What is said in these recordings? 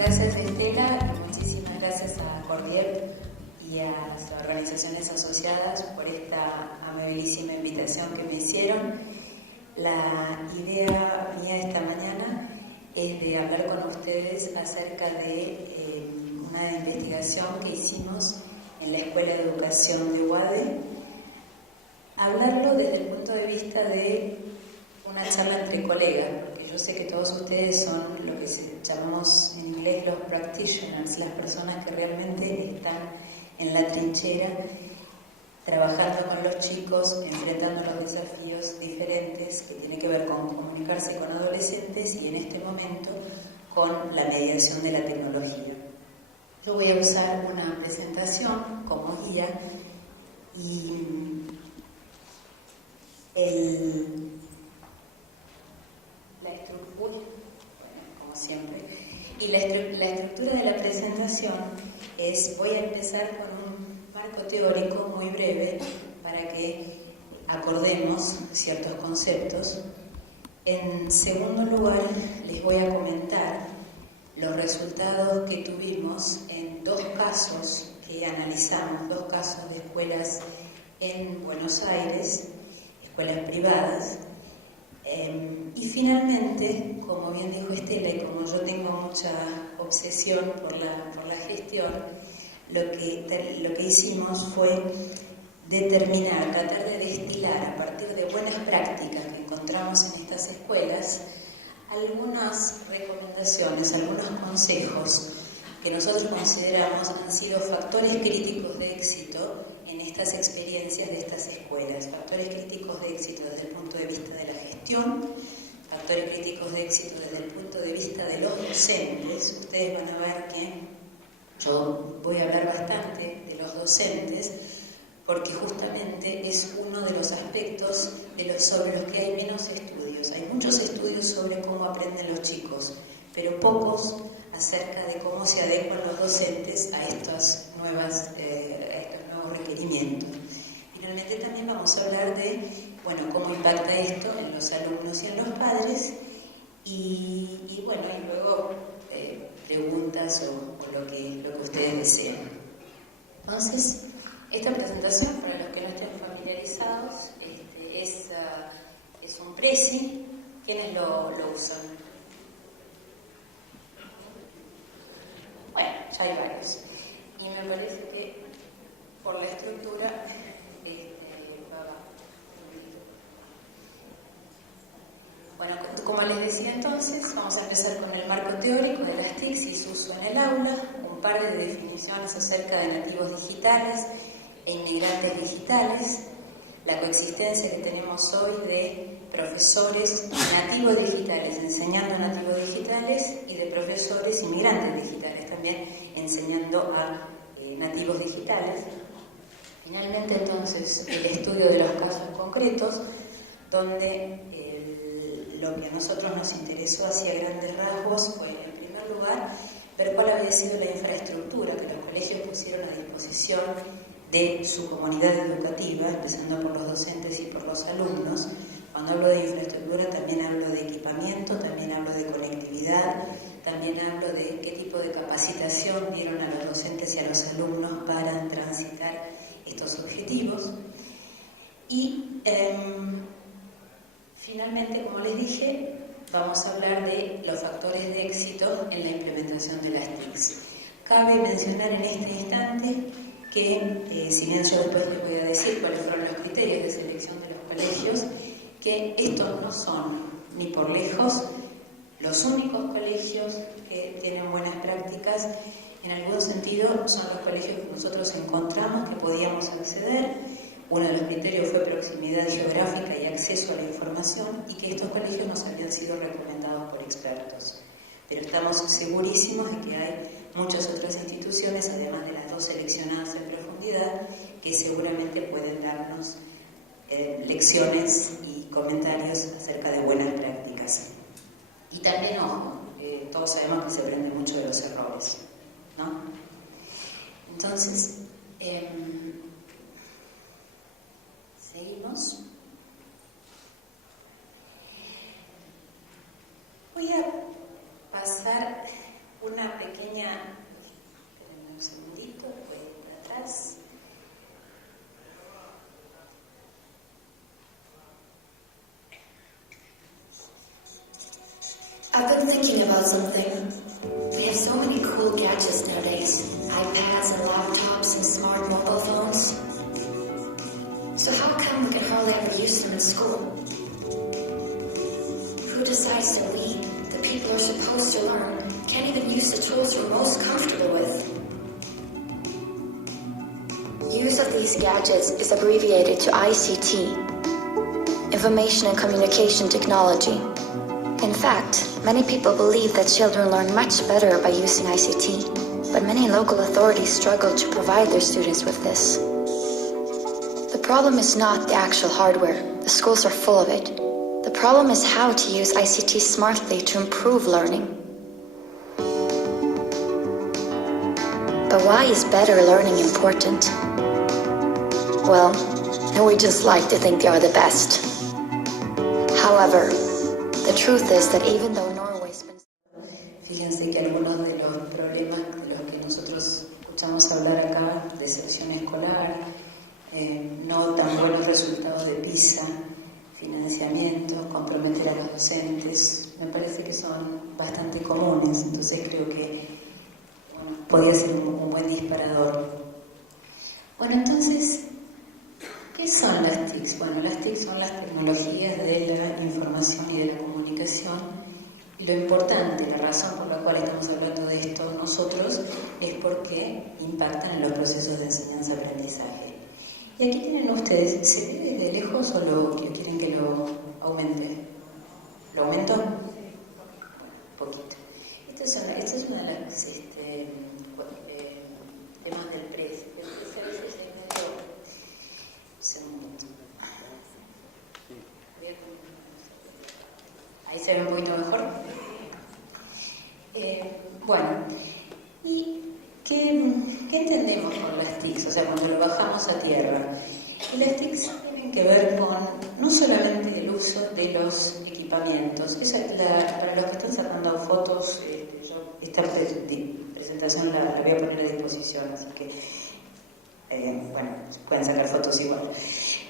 Gracias, Estela, y muchísimas gracias a Cordiep y a las organizaciones asociadas por esta amabilísima invitación que me hicieron. La idea mía esta mañana es de hablar con ustedes acerca de una investigación que hicimos en la Escuela de Educación de UADE. Hablarlo desde el punto de vista de una charla entre colegas, porque yo sé que todos ustedes son lo que llamamos en inglés los practitioners, las personas que realmente están en la trinchera, trabajando con los chicos, enfrentando los desafíos diferentes que tienen que ver con comunicarse con adolescentes y en este momento con la mediación de la tecnología. Yo voy a usar una presentación como guía y como siempre. Y la estructura de la presentación es, voy a empezar con un marco teórico muy breve para que acordemos ciertos conceptos. En segundo lugar, les voy a comentar los resultados que tuvimos en dos casos que analizamos, dos casos de escuelas en Buenos Aires, escuelas privadas. Y finalmente, como bien dijo Estela, y como yo tengo mucha obsesión por la gestión, lo que hicimos fue determinar, tratar de destilar a partir de buenas prácticas que encontramos en estas escuelas, algunas recomendaciones, algunos consejos que nosotros consideramos han sido factores críticos de éxito en estas experiencias de estas escuelas, factores críticos de éxito desde el punto de vista de la gestión, factores críticos de éxito desde el punto de vista de los docentes. Ustedes van a ver que yo voy a hablar bastante de los docentes porque justamente es uno de los aspectos sobre los que hay menos estudios. Hay muchos estudios sobre cómo aprenden los chicos, pero pocos acerca de cómo se adecuan los docentes a estos nuevos requerimientos. Finalmente también vamos a hablar de cómo impacta esto en los alumnos y en los padres y luego preguntas o lo que ustedes deseen. Entonces, esta presentación, para los que no estén familiarizados, es un Prezi. ¿Quiénes lo usan? Bueno, ya hay varios. Y me parece que por la estructura Bueno, como les decía entonces, vamos a empezar con el marco teórico de las TICs y su uso en el aula, un par de definiciones acerca de nativos digitales e inmigrantes digitales, la coexistencia que tenemos hoy de profesores nativos digitales enseñando nativos digitales y de profesores inmigrantes digitales también enseñando a nativos digitales. Finalmente entonces el estudio de los casos concretos donde lo que a nosotros nos interesó hacia grandes rasgos fue, en primer lugar, ver cuál había sido la infraestructura que los colegios pusieron a disposición de su comunidad educativa, empezando por los docentes y por los alumnos. Cuando hablo de infraestructura también hablo de equipamiento, también hablo de conectividad, también hablo de qué tipo de capacitación dieron a los docentes y a los alumnos para transitar estos objetivos. Y finalmente, como les dije, vamos a hablar de los factores de éxito en la implementación de las TICs. Cabe mencionar en este instante que, si bien yo después les voy a decir cuáles fueron los criterios de selección de los colegios, que estos no son, ni por lejos, los únicos colegios que tienen buenas prácticas. En algún sentido, son los colegios que nosotros encontramos que podíamos acceder. Uno de los criterios fue proximidad geográfica y acceso a la información y que estos colegios nos habían sido recomendados por expertos. Pero estamos segurísimos de que hay muchas otras instituciones, además de las dos seleccionadas en profundidad, que seguramente pueden darnos lecciones y comentarios acerca de buenas prácticas. Y también, ojo, todos sabemos que se aprende mucho de los errores, ¿no? Entonces, seguimos. Voy a pasar una pequeña something? We have so many cool gadgets nowadays. iPads and laptops and smart mobile phones. So how come we can hardly ever use them in school? Who decides that we, the people who are supposed to learn, can't even use the tools we're most comfortable with? Use of these gadgets is abbreviated to ICT, Information and Communication Technology. In fact, many people believe that children learn much better by using ICT, but many local authorities struggle to provide their students with this. The problem is not the actual hardware, the schools are full of it. The problem is how to use ICT smartly to improve learning. But why is better learning important? Well, we just like to think they are the best. However, the truth is that even though Norway's been... Fíjense que algunos de los problemas de los que nosotros escuchamos hablar acá, deserción escolar, no tan buenos resultados de PISA, financiamiento, comprometer a los docentes, me parece que son bastante comunes, entonces creo que podría ser un buen disparador. Bueno, entonces, ¿qué son las TICs? Bueno, las TICs son las tecnologías de la información y de la comunicación. Y lo importante, la razón por la cual estamos hablando de esto nosotros, es porque impactan en los procesos de enseñanza-aprendizaje. Y aquí tienen ustedes, ¿se ve de lejos o lo quieren que lo aumente? ¿Lo aumento? Bueno, poquito. Esta es una de las temas del precio. Ahí se ve un poquito mejor. Bueno, ¿y qué entendemos con las TICs? O sea, cuando lo bajamos a tierra. Y las TICs tienen que ver con no solamente el uso de los equipamientos. Para los que están sacando fotos, esta presentación la voy a poner a disposición, así que bueno, pueden sacar fotos igual.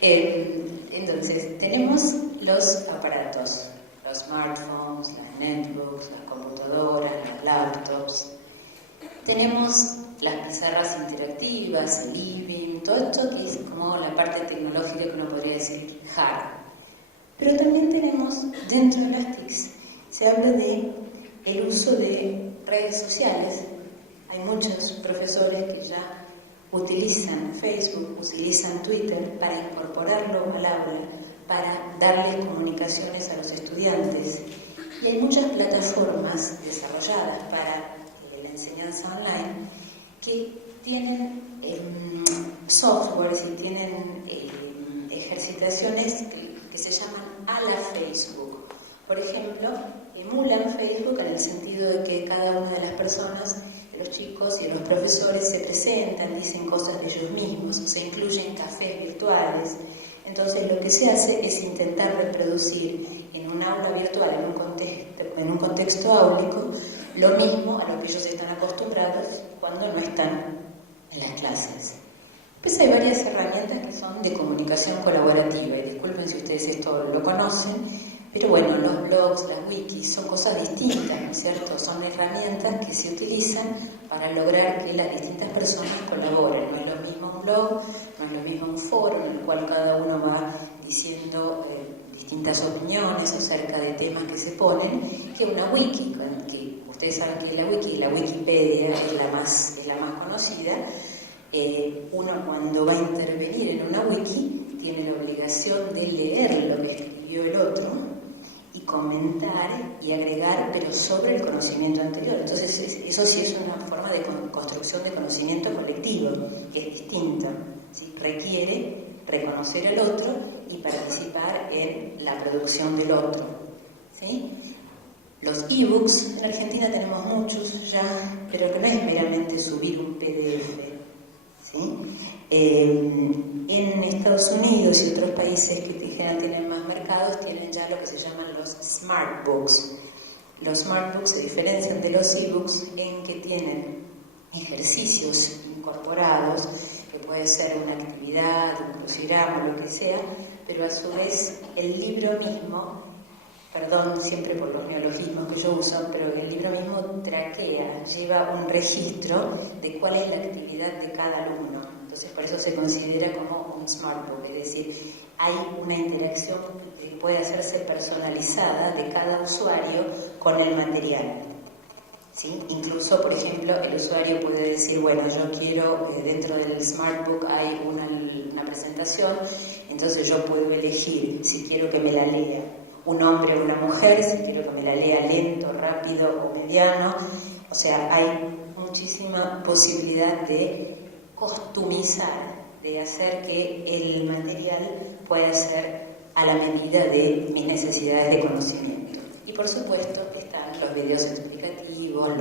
Entonces, tenemos los aparatos, los smartphones, las netbooks, las computadoras, las laptops. Tenemos las pizarras interactivas, el living, todo esto que es como la parte tecnológica que uno podría decir hard. Pero también tenemos dentro de las TICs, se habla de el uso de redes sociales. Hay muchos profesores que ya utilizan Facebook, utilizan Twitter para incorporarlo al aula, para darle comunicaciones a los estudiantes. Y hay muchas plataformas desarrolladas para la enseñanza online que tienen softwares y tienen ejercitaciones que se llaman a la Facebook. Por ejemplo, emulan Facebook en el sentido de que cada una de las personas, los chicos y los profesores se presentan, dicen cosas de ellos mismos, se incluyen cafés virtuales. Entonces lo que se hace es intentar reproducir en un aula virtual, en un contexto áulico, lo mismo a lo que ellos están acostumbrados cuando no están en las clases. Pues hay varias herramientas que son de comunicación colaborativa, y disculpen si ustedes esto lo conocen, pero bueno, los blogs, las wikis son cosas distintas, ¿no es cierto? Son herramientas que se utilizan para lograr que las distintas personas colaboren. No es lo mismo un blog, no es lo mismo un foro en el cual cada uno va diciendo distintas opiniones acerca de temas que se ponen, que una wiki, que ustedes saben que la Wikipedia es la más conocida. Uno cuando va a intervenir en una wiki tiene la obligación de leer lo que escribió el otro y comentar y agregar, pero sobre el conocimiento anterior. Entonces eso sí es una forma de construcción de conocimiento colectivo, que es distinto, ¿sí? Requiere reconocer al otro y participar en la producción del otro, ¿sí? Los ebooks, en Argentina tenemos muchos ya, pero que no es meramente subir un PDF, ¿sí? En Estados Unidos y otros países que en general tienen más mercados, tienen ya lo que se llaman los smart books. Los smart books se diferencian de los ebooks en que tienen ejercicios incorporados, que puede ser una actividad, un crucigrama, lo que sea, pero a su vez el libro mismo perdón siempre por los neologismos que yo uso, pero el libro mismo traquea, lleva un registro de cuál es la actividad de cada alumno. Entonces por eso se considera como un smart book, es decir, hay una interacción que puede hacerse personalizada de cada usuario con el material. ¿Sí? Incluso, por ejemplo, el usuario puede decir, bueno, yo quiero, dentro del Smart Book hay una presentación, entonces yo puedo elegir si quiero que me la lea un hombre o una mujer, si quiero que me la lea lento, rápido o mediano. O sea, hay muchísima posibilidad de customizar, de hacer que el material pueda ser a la medida de mis necesidades de conocimiento. Y por supuesto están los videos explicativos,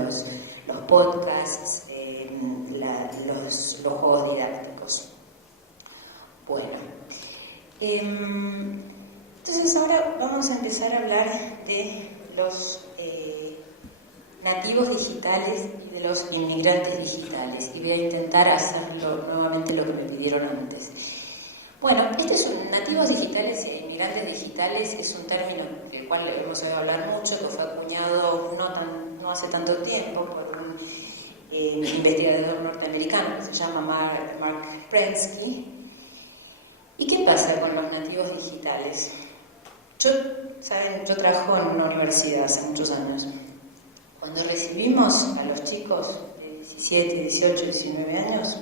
los podcasts, los juegos didácticos. Bueno, entonces ahora vamos a empezar a hablar de los nativos digitales y de los inmigrantes digitales, y voy a intentar hacerlo nuevamente lo que me pidieron antes. Bueno, nativos digitales e inmigrantes digitales es un término del cual hemos oído hablar mucho, que fue acuñado no hace tanto tiempo por un investigador norteamericano que se llama Mark Prensky. ¿Y qué pasa con los nativos digitales? Yo trabajo en una universidad hace muchos años. Cuando recibimos a los chicos de 17, 18, 19 años,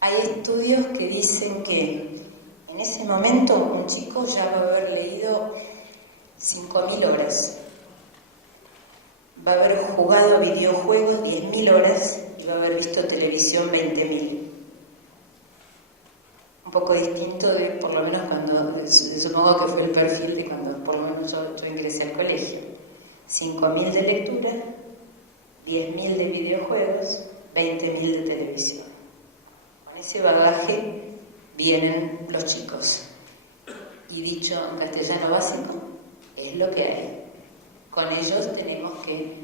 hay estudios que dicen que en ese momento un chico ya va a haber leído 5.000 horas, va a haber jugado videojuegos 10.000 horas y va a haber visto televisión 20.000. Un poco distinto de, por lo menos cuando, supongo que fue el perfil de cuando por lo menos yo ingresé al colegio. 5.000 de lectura, 10.000 de videojuegos, 20.000 de televisión. Con ese bagaje vienen los chicos. Y dicho en castellano básico, es lo que hay. Con ellos tenemos que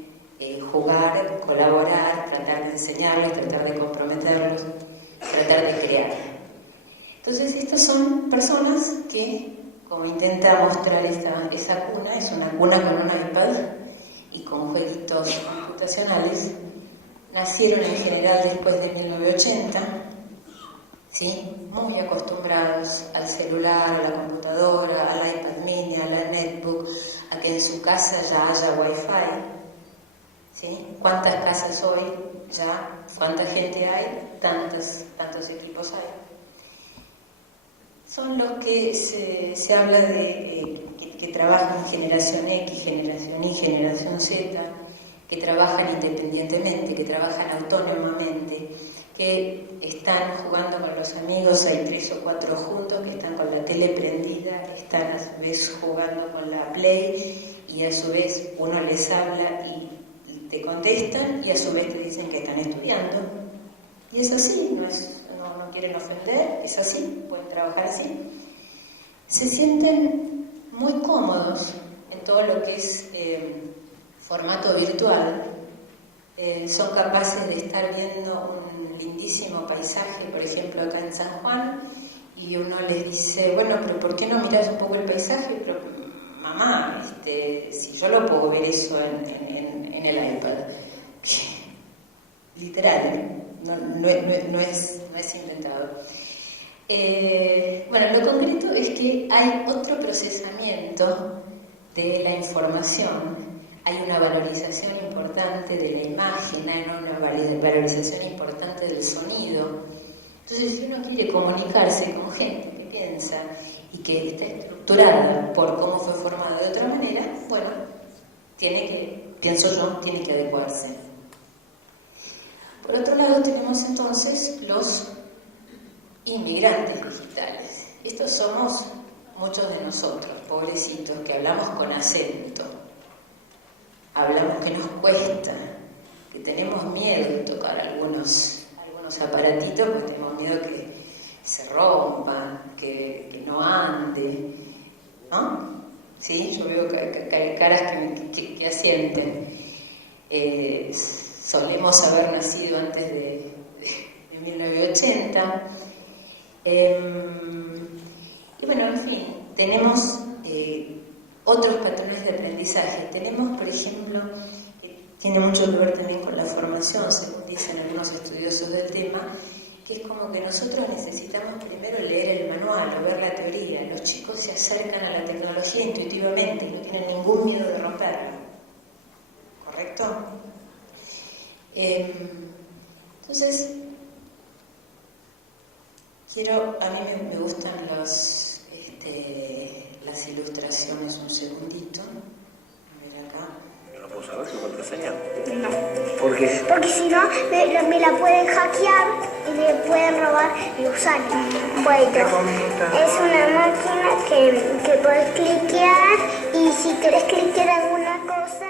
jugar, colaborar, tratar de enseñarles, tratar de comprometerlos, tratar de crear. Entonces estas son personas que, como intenta mostrar esa cuna, es una cuna con un iPad y con jueguitos computacionales, nacieron en general después de 1980, ¿sí? Muy acostumbrados al celular, a la computadora, al iPad mini, a la netbook, a que en su casa ya haya wifi, ¿sí? ¿Cuántas casas hoy ya? ¿Cuánta gente hay? Tantos equipos hay. Son los que se habla de que trabajan generación X, generación Y, generación Z, que trabajan independientemente, que trabajan autónomamente, que están jugando con los amigos, hay 3 o 4 juntos, que están con la tele prendida, están a su vez jugando con la Play, y a su vez uno les habla y te contestan, y a su vez te dicen que están estudiando. Y es así, no quieren ofender, es así, pueden trabajar así. Se sienten muy cómodos en todo lo que es formato virtual. Son capaces de estar viendo un lindísimo paisaje, por ejemplo acá en San Juan, y uno les dice, bueno, pero ¿por qué no mirás un poco el paisaje? Pero mamá, si yo lo puedo ver eso en el iPad. Literal, no es inventado. Bueno, lo concreto es que hay otro procesamiento de la información, hay una valorización importante de la imagen, hay una valorización importante del sonido. Entonces, si uno quiere comunicarse con gente que piensa y que está estructurada por cómo fue formada de otra manera, bueno, pienso yo, tiene que adecuarse. Por otro lado tenemos entonces los inmigrantes digitales. Estos somos muchos de nosotros, pobrecitos, que hablamos con acento, hablamos que nos cuesta, que tenemos miedo de tocar algunos aparatitos, porque tenemos miedo que se rompan, que no ande, ¿no? Sí, yo veo caras que asienten. Solemos haber nacido antes de 1980. Y bueno, en fin, tenemos otros patrones de aprendizaje. Tenemos, por ejemplo, tiene mucho que ver también con la formación, según dicen algunos estudiosos del tema, que es como que nosotros necesitamos primero leer el manual o ver la teoría. Los chicos se acercan a la tecnología intuitivamente y no tienen ningún miedo de romperla. ¿Correcto? Entonces, a mí me gustan las ilustraciones, un segundito. A ver acá. ¿No puedo saber su contraseña? No. ¿Por qué? Porque si no, me la pueden hackear y me pueden robar los años. Es una máquina que puedes cliquear y si querés cliquear alguna cosa...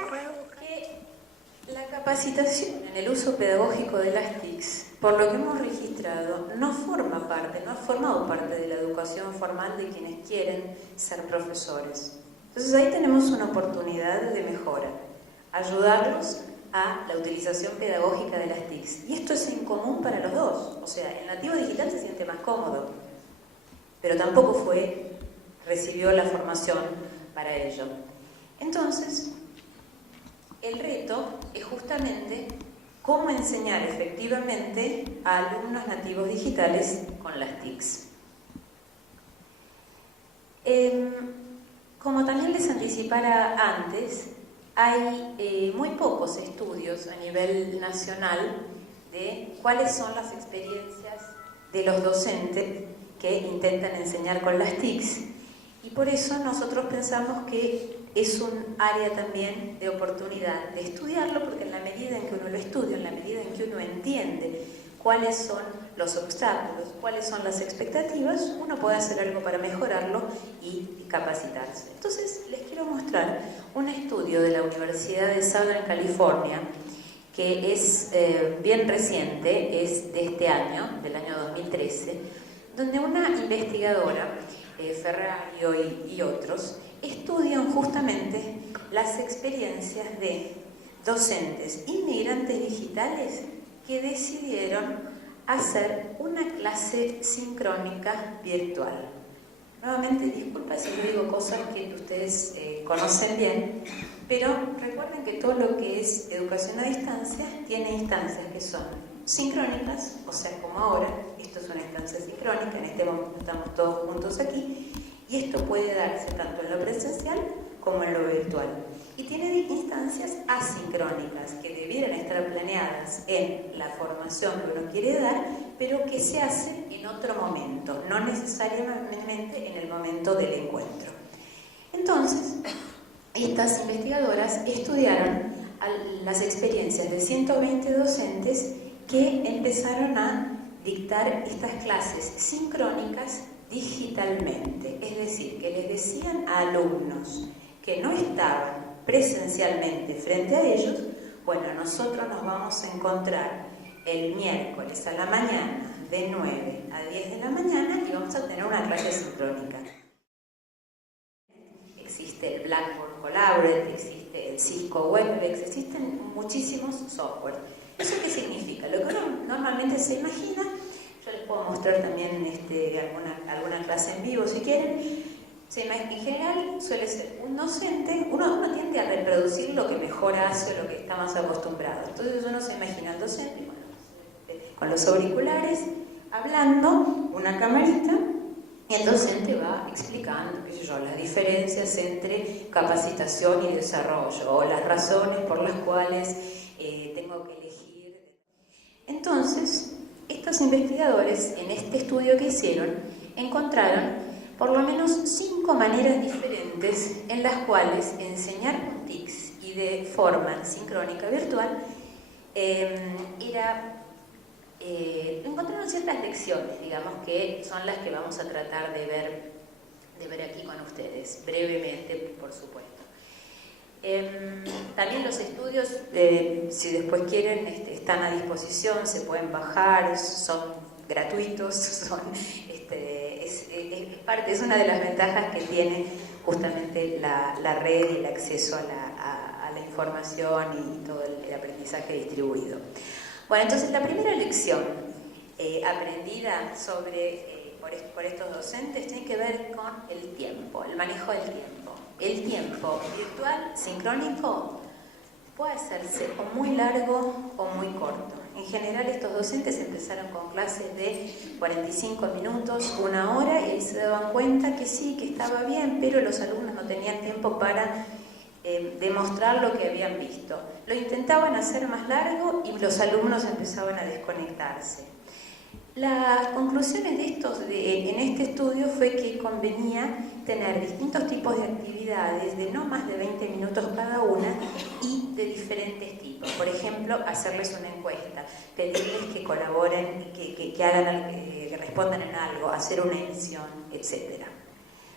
La capacitación en el uso pedagógico de las TICs, por lo que hemos registrado, no ha formado parte de la educación formal de quienes quieren ser profesores. Entonces ahí tenemos una oportunidad de mejora, ayudarlos a la utilización pedagógica de las TICs. Y esto es en común para los dos. O sea, el nativo digital se siente más cómodo, pero tampoco recibió la formación para ello. Entonces, el reto es justamente cómo enseñar efectivamente a alumnos nativos digitales con las TICs. Como también les anticipara antes, hay muy pocos estudios a nivel nacional de cuáles son las experiencias de los docentes que intentan enseñar con las TICs, y por eso nosotros pensamos que es un área también de oportunidad de estudiarlo, porque en la medida en que uno lo estudia, en la medida en que uno entiende cuáles son los obstáculos, cuáles son las expectativas, uno puede hacer algo para mejorarlo y capacitarse. Entonces, les quiero mostrar un estudio de la Universidad de Southern California, que es bien reciente, es de este año, del año 2013, donde una investigadora, Ferrario y otros, estudian justamente las experiencias de docentes inmigrantes digitales que decidieron hacer una clase sincrónica virtual. Nuevamente, disculpa si les digo cosas que ustedes conocen bien, pero recuerden que todo lo que es educación a distancia tiene instancias que son sincrónicas, o sea, como ahora, esto es una instancia sincrónica, en este momento estamos todos juntos aquí, y esto puede darse tanto en lo presencial como en lo virtual. Y tiene instancias asincrónicas que debieran estar planeadas en la formación que uno quiere dar, pero que se hacen en otro momento, no necesariamente en el momento del encuentro. Entonces, estas investigadoras estudiaron las experiencias de 120 docentes que empezaron a dictar estas clases sincrónicas digitalmente, es decir, que les decían a alumnos que no estaban presencialmente frente a ellos, bueno, nosotros nos vamos a encontrar el miércoles a la mañana de 9 a 10 de la mañana y vamos a tener una clase sincrónica. Existe el Blackboard Collaborate, existe el Cisco WebEx, existen muchísimos software. ¿Eso qué significa? Lo que uno normalmente se imagina, yo les puedo mostrar también alguna clase en vivo si quieren. En general suele ser un docente, uno tiende a reproducir lo que mejor hace o lo que está más acostumbrado. Entonces uno se imagina al docente con los auriculares, hablando, una camarita, y el docente va explicando, las diferencias entre capacitación y desarrollo, o las razones por las cuales tengo que elegir. Entonces, estos investigadores, en este estudio que hicieron, encontraron por lo menos 5 maneras diferentes en las cuales enseñar con TICs y de forma sincrónica virtual encontraron ciertas lecciones, digamos, que son las que vamos a tratar de ver aquí con ustedes, brevemente, por supuesto. También los estudios, si después quieren, están a disposición, se pueden bajar, son gratuitos, es una de las ventajas que tiene justamente la red y el acceso a la información y todo el aprendizaje distribuido. Bueno, entonces la primera lección aprendida por estos docentes tiene que ver con el tiempo, el manejo del tiempo. el tiempo virtual sincrónico puede hacerse o muy largo o muy corto. En general estos docentes empezaron con clases de 45 minutos, 1 hora, y se daban cuenta que sí, que estaba bien, pero los alumnos no tenían tiempo para demostrar lo que habían visto. Lo intentaban hacer más largo y los alumnos empezaban a desconectarse. Las conclusiones en este estudio fue que convenía tener distintos tipos de actividades de no más de 20 minutos cada una y de diferentes tipos. Por ejemplo, hacerles una encuesta, pedirles que colaboren, que hagan, que respondan en algo, hacer una edición, etc.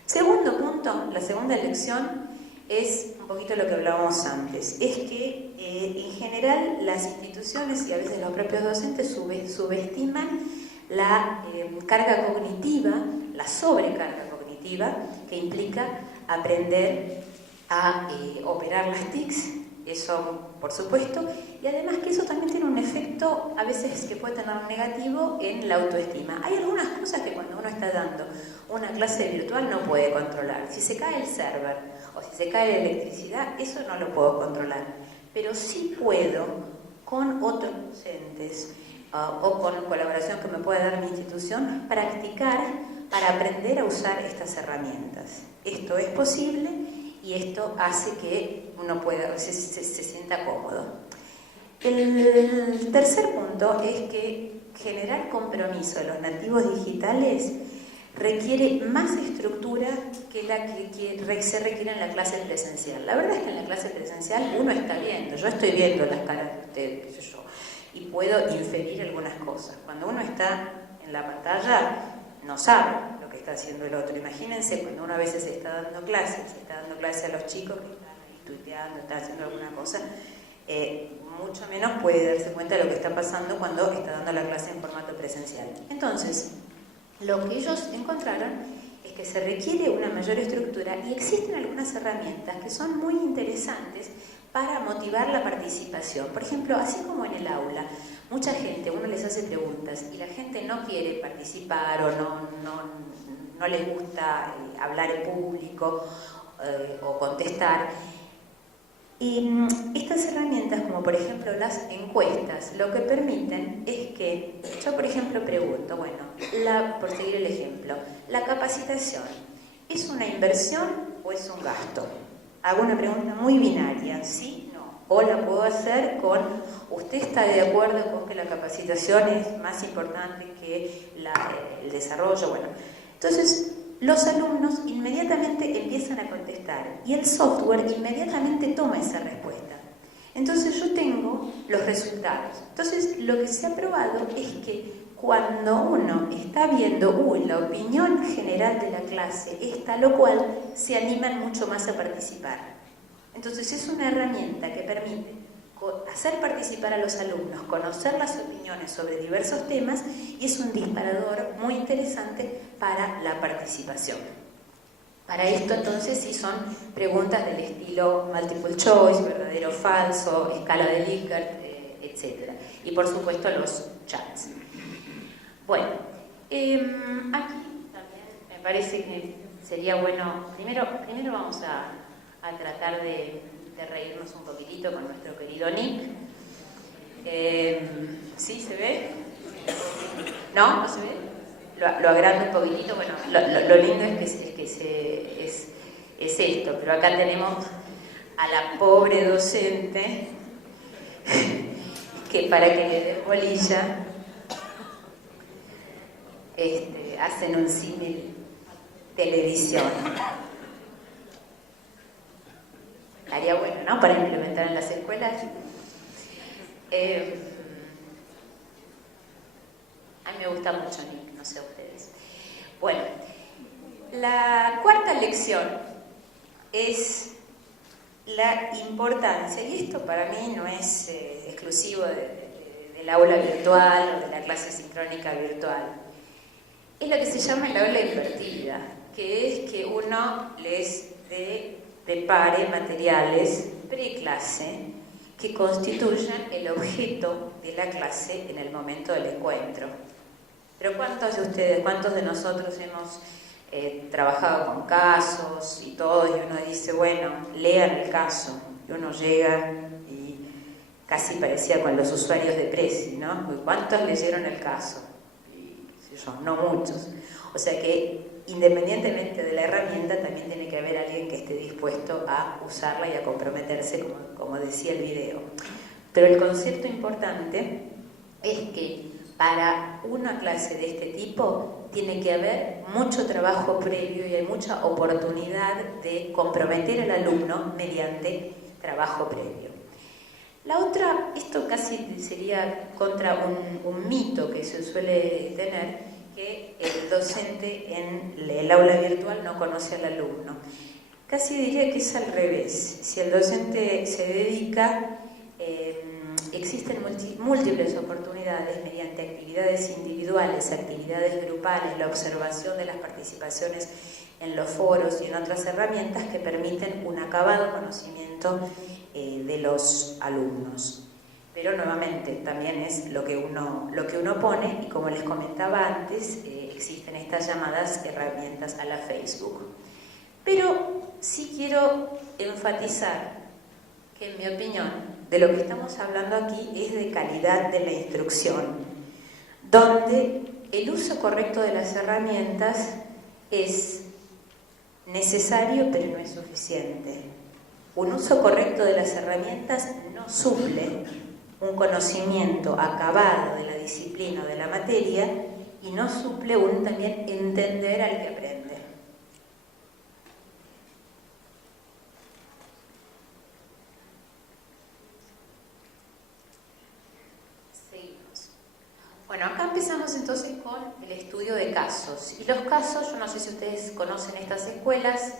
Segundo punto, la segunda lección es un poquito lo que hablábamos antes, es que en general las instituciones y a veces los propios docentes subestiman la carga cognitiva, la sobrecarga cognitiva que implica aprender a operar las TICs, eso por supuesto, y además que eso también tiene un efecto a veces que puede tener un negativo en la autoestima. Hay algunas cosas que cuando uno está dando una clase virtual no puede controlar. Si se cae el server o si se cae la electricidad, eso no lo puedo controlar, pero sí puedo con otros docentes o con colaboración que me pueda dar mi institución, practicar para aprender a usar estas herramientas. Esto es posible y esto hace que uno pueda, se sienta cómodo. El tercer punto es que generar compromiso de los nativos digitales requiere más estructura que la que se requiere en la clase presencial. La verdad es que en la clase presencial uno está viendo, yo estoy viendo las caras de ustedes, qué sé yo, y puedo inferir algunas cosas. Cuando uno está en la pantalla, no sabe lo que está haciendo el otro. Imagínense cuando uno a veces está dando clases a los chicos que están ahí tuiteando, están haciendo alguna cosa, mucho menos puede darse cuenta de lo que está pasando cuando está dando la clase en formato presencial. Entonces, lo que ellos encontraron es que se requiere una mayor estructura y existen algunas herramientas que son muy interesantes para motivar la participación. Por ejemplo, así como en el aula, mucha gente, uno les hace preguntas y la gente no quiere participar o no les gusta hablar en público o contestar. Y estas herramientas, como por ejemplo las encuestas, lo que permiten es que yo, por ejemplo, pregunto, bueno, por seguir el ejemplo, ¿la capacitación es una inversión o es un gasto? Hago una pregunta muy binaria, ¿sí? No. O la puedo hacer con, ¿usted está de acuerdo con que la capacitación es más importante que el desarrollo? Bueno, entonces los alumnos inmediatamente empiezan a contestar y el software inmediatamente toma esa respuesta. Entonces yo tengo los resultados. Entonces lo que se ha probado es que cuando uno está viendo, la opinión general de la clase es tal o cual, se animan mucho más a participar. Entonces es una herramienta que permite hacer participar a los alumnos, conocer las opiniones sobre diversos temas y es un disparador muy interesante para la participación. Para esto entonces sí son preguntas del estilo multiple choice, verdadero o falso, escala de Likert, etc. Y por supuesto los chats. Bueno, aquí también me parece que sería bueno, primero vamos a tratar de reírnos un poquitito con nuestro querido Nick. ¿Sí se ve? ¿No? ¿No se ve? Lo agrando un poquitito. Bueno, lo lindo es que es esto, pero acá tenemos a la pobre docente que para que le dé bolilla hacen un símil televisión. Estaría bueno, ¿no? Para implementar en las escuelas. A mí me gusta mucho Nick, no sé ustedes. Bueno, la cuarta lección es la importancia, y esto para mí no es exclusivo del aula virtual o de la clase sincrónica virtual. Es lo que se llama el aula invertida, que es que uno les prepare materiales pre-clase que constituyan el objeto de la clase en el momento del encuentro. Pero ¿cuántos de ustedes, cuántos de nosotros hemos trabajaba con casos y todo, y uno dice, bueno, lean el caso, y uno llega y casi parecía con los usuarios de Prezi, ¿no? ¿Cuántos leyeron el caso? Y yo, no muchos. O sea que independientemente de la herramienta, también tiene que haber alguien que esté dispuesto a usarla y a comprometerse, como decía el video. Pero el concepto importante es que para una clase de este tipo tiene que haber mucho trabajo previo y hay mucha oportunidad de comprometer al alumno mediante trabajo previo. La otra, esto casi sería contra un mito que se suele tener, que el docente en el aula virtual no conoce al alumno. Casi diría que es al revés. Si el docente se dedica, existen múltiples oportunidades mediante actividades individuales, actividades grupales, la observación de las participaciones en los foros y en otras herramientas que permiten un acabado conocimiento de los alumnos. Pero nuevamente también es lo que uno pone, y como les comentaba antes, existen estas llamadas herramientas a la Facebook. Pero sí quiero enfatizar que, en mi opinión, de lo que estamos hablando aquí es de calidad de la instrucción, donde el uso correcto de las herramientas es necesario pero no es suficiente. Un uso correcto de las herramientas no suple un conocimiento acabado de la disciplina o de la materia, y no suple un también entender al que aprende. Seguimos. Bueno, acá empezamos entonces con el estudio de casos. Y los casos, yo no sé si ustedes conocen estas escuelas.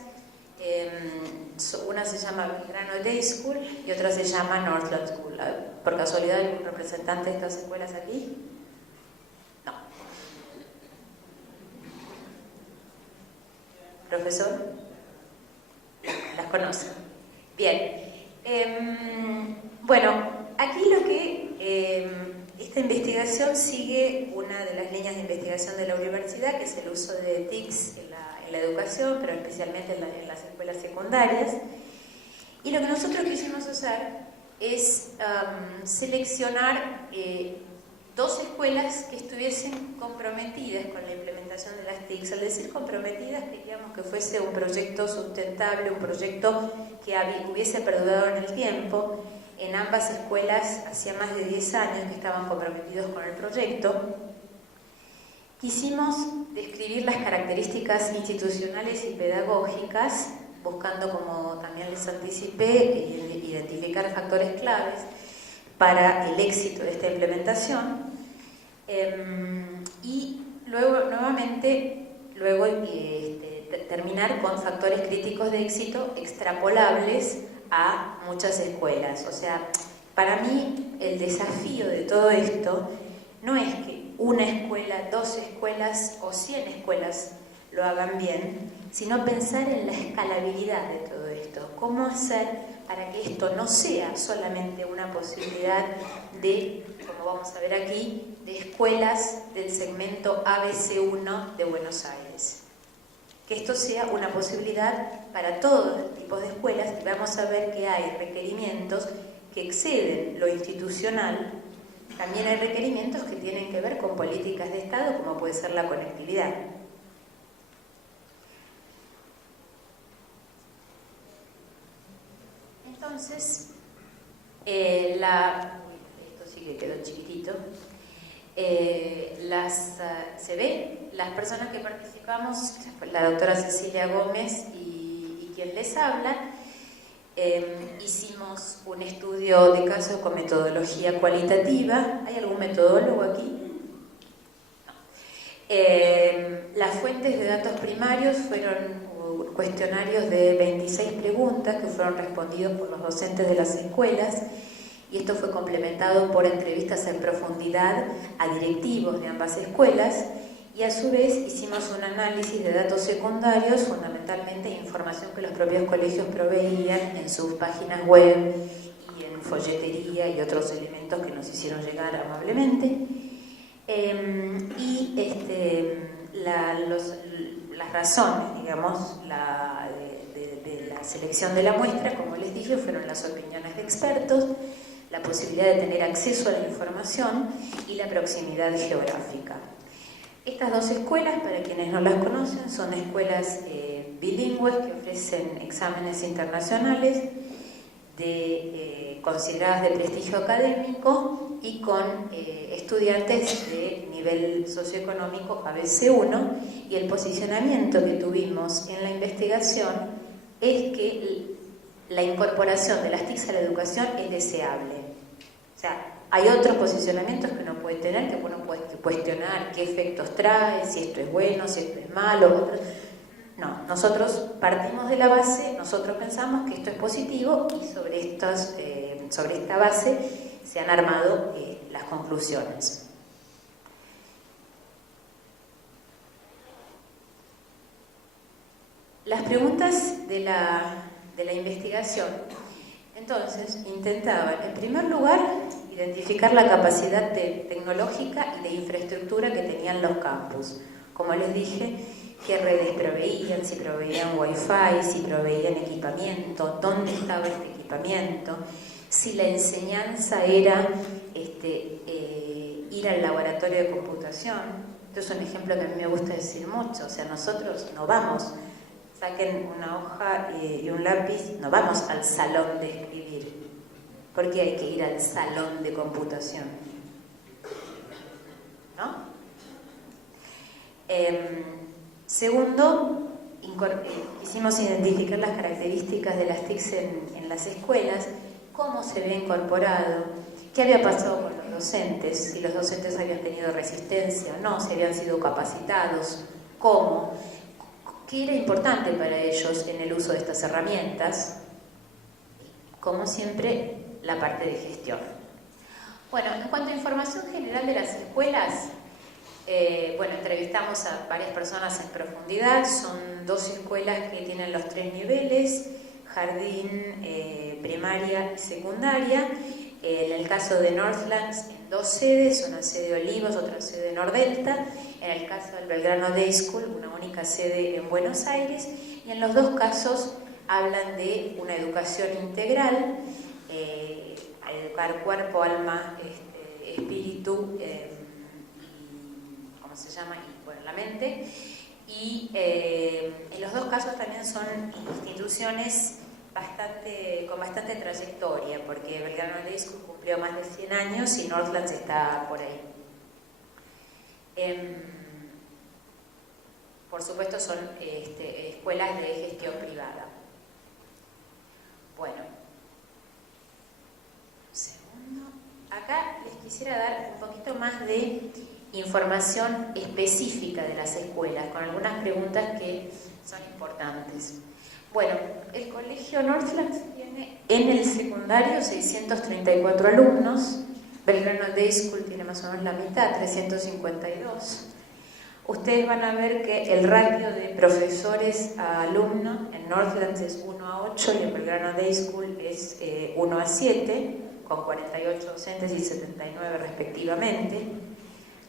Una se llama Belgrano Day School y otra se llama Northland School. ¿Por casualidad hay un representante de estas escuelas aquí? No. ¿Profesor? ¿Las conocen? Bien. Bueno, aquí lo que esta investigación sigue una de las líneas de investigación de la universidad, que es el uso de TICs en la educación, pero especialmente en las escuelas secundarias. Y lo que nosotros quisimos hacer es seleccionar dos escuelas que estuviesen comprometidas con la implementación de las TICs. Al decir comprometidas, queríamos que fuese un proyecto sustentable, un proyecto que hubiese perdurado en el tiempo. En ambas escuelas hacía más de 10 años que estaban comprometidos con el proyecto. Quisimos describir las características institucionales y pedagógicas, buscando, como también les anticipé, identificar factores claves para el éxito de esta implementación, y luego nuevamente terminar con factores críticos de éxito extrapolables a muchas escuelas. O sea, para mí el desafío de todo esto no es que una escuela, 2 escuelas o 100 escuelas lo hagan bien, sino pensar en la escalabilidad de todo esto. ¿Cómo hacer para que esto no sea solamente una posibilidad de, como vamos a ver aquí, de escuelas del segmento ABC1 de Buenos Aires? Que esto sea una posibilidad para todos tipos de escuelas, y vamos a ver que hay requerimientos que exceden lo institucional. También hay requerimientos que tienen que ver con políticas de Estado, como puede ser la conectividad. Entonces, esto sí que quedó chiquitito. Se ve, las personas que participamos, la doctora Cecilia Gómez y quien les habla, hicimos un estudio de caso con metodología cualitativa. ¿Hay algún metodólogo aquí? No. Las fuentes de datos primarios fueron cuestionarios de 26 preguntas que fueron respondidos por los docentes de las escuelas, y esto fue complementado por entrevistas en profundidad a directivos de ambas escuelas, y a su vez hicimos un análisis de datos secundarios, fundamentalmente información que los propios colegios proveían en sus páginas web y en folletería y otros elementos que nos hicieron llegar amablemente. Las razones, digamos, de la selección de la muestra, como les dije, fueron las opiniones de expertos, la posibilidad de tener acceso a la información y la proximidad geográfica. Estas dos escuelas, para quienes no las conocen, son escuelas bilingües que ofrecen exámenes internacionales consideradas de prestigio académico y con estudiantes de nivel socioeconómico ABC1, y el posicionamiento que tuvimos en la investigación es que la incorporación de las TICs a la educación es deseable. O sea, hay otros posicionamientos que uno puede tener, que uno puede cuestionar qué efectos trae, si esto es bueno, si esto es malo. No, nosotros partimos de la base, nosotros pensamos que esto es positivo y sobre esta base se han armado las conclusiones. Las preguntas de la investigación, entonces, intentaban, en primer lugar, identificar la capacidad tecnológica y de infraestructura que tenían los campus. Como les dije, qué redes proveían, si proveían wifi, si proveían equipamiento, dónde estaba este equipamiento, si la enseñanza era ir al laboratorio de computación. Esto es un ejemplo que a mí me gusta decir mucho. O sea, nosotros no vamos, saquen una hoja y un lápiz, no vamos al salón de escribir. ¿Por qué hay que ir al salón de computación? ¿No? Segundo, quisimos identificar las características de las TICs en las escuelas, cómo se había incorporado, qué había pasado con los docentes, si los docentes habían tenido resistencia o no, si habían sido capacitados, cómo, qué era importante para ellos en el uso de estas herramientas. Como siempre, la parte de gestión. Bueno, en cuanto a información general de las escuelas, entrevistamos a varias personas en profundidad. Son dos escuelas que tienen los 3 niveles, jardín, primaria y secundaria. En el caso de Northlands, en 2 sedes, una sede Olivos, otra sede Nordelta. En el caso del Belgrano Day School, una única sede en Buenos Aires. Y en los dos casos hablan de una educación integral, a educar cuerpo, alma, espíritu, ¿cómo se llama? Y bueno, la mente. Y en los dos casos también son instituciones con bastante trayectoria, porque Belgrano Day School cumplió más de 100 años y Northlands está por ahí. Por supuesto son escuelas de gestión privada. Bueno, segundo. Acá les quisiera dar un poquito más de información específica de las escuelas, con algunas preguntas que son importantes. Bueno, el colegio Northlands tiene en el secundario 634 alumnos, Belgrano Day School tiene más o menos la mitad, 352. Ustedes van a ver que el ratio de profesores a alumnos en Northlands es 1:8 y en Belgrano Day School es 1:7, con 48 docentes y 79 respectivamente.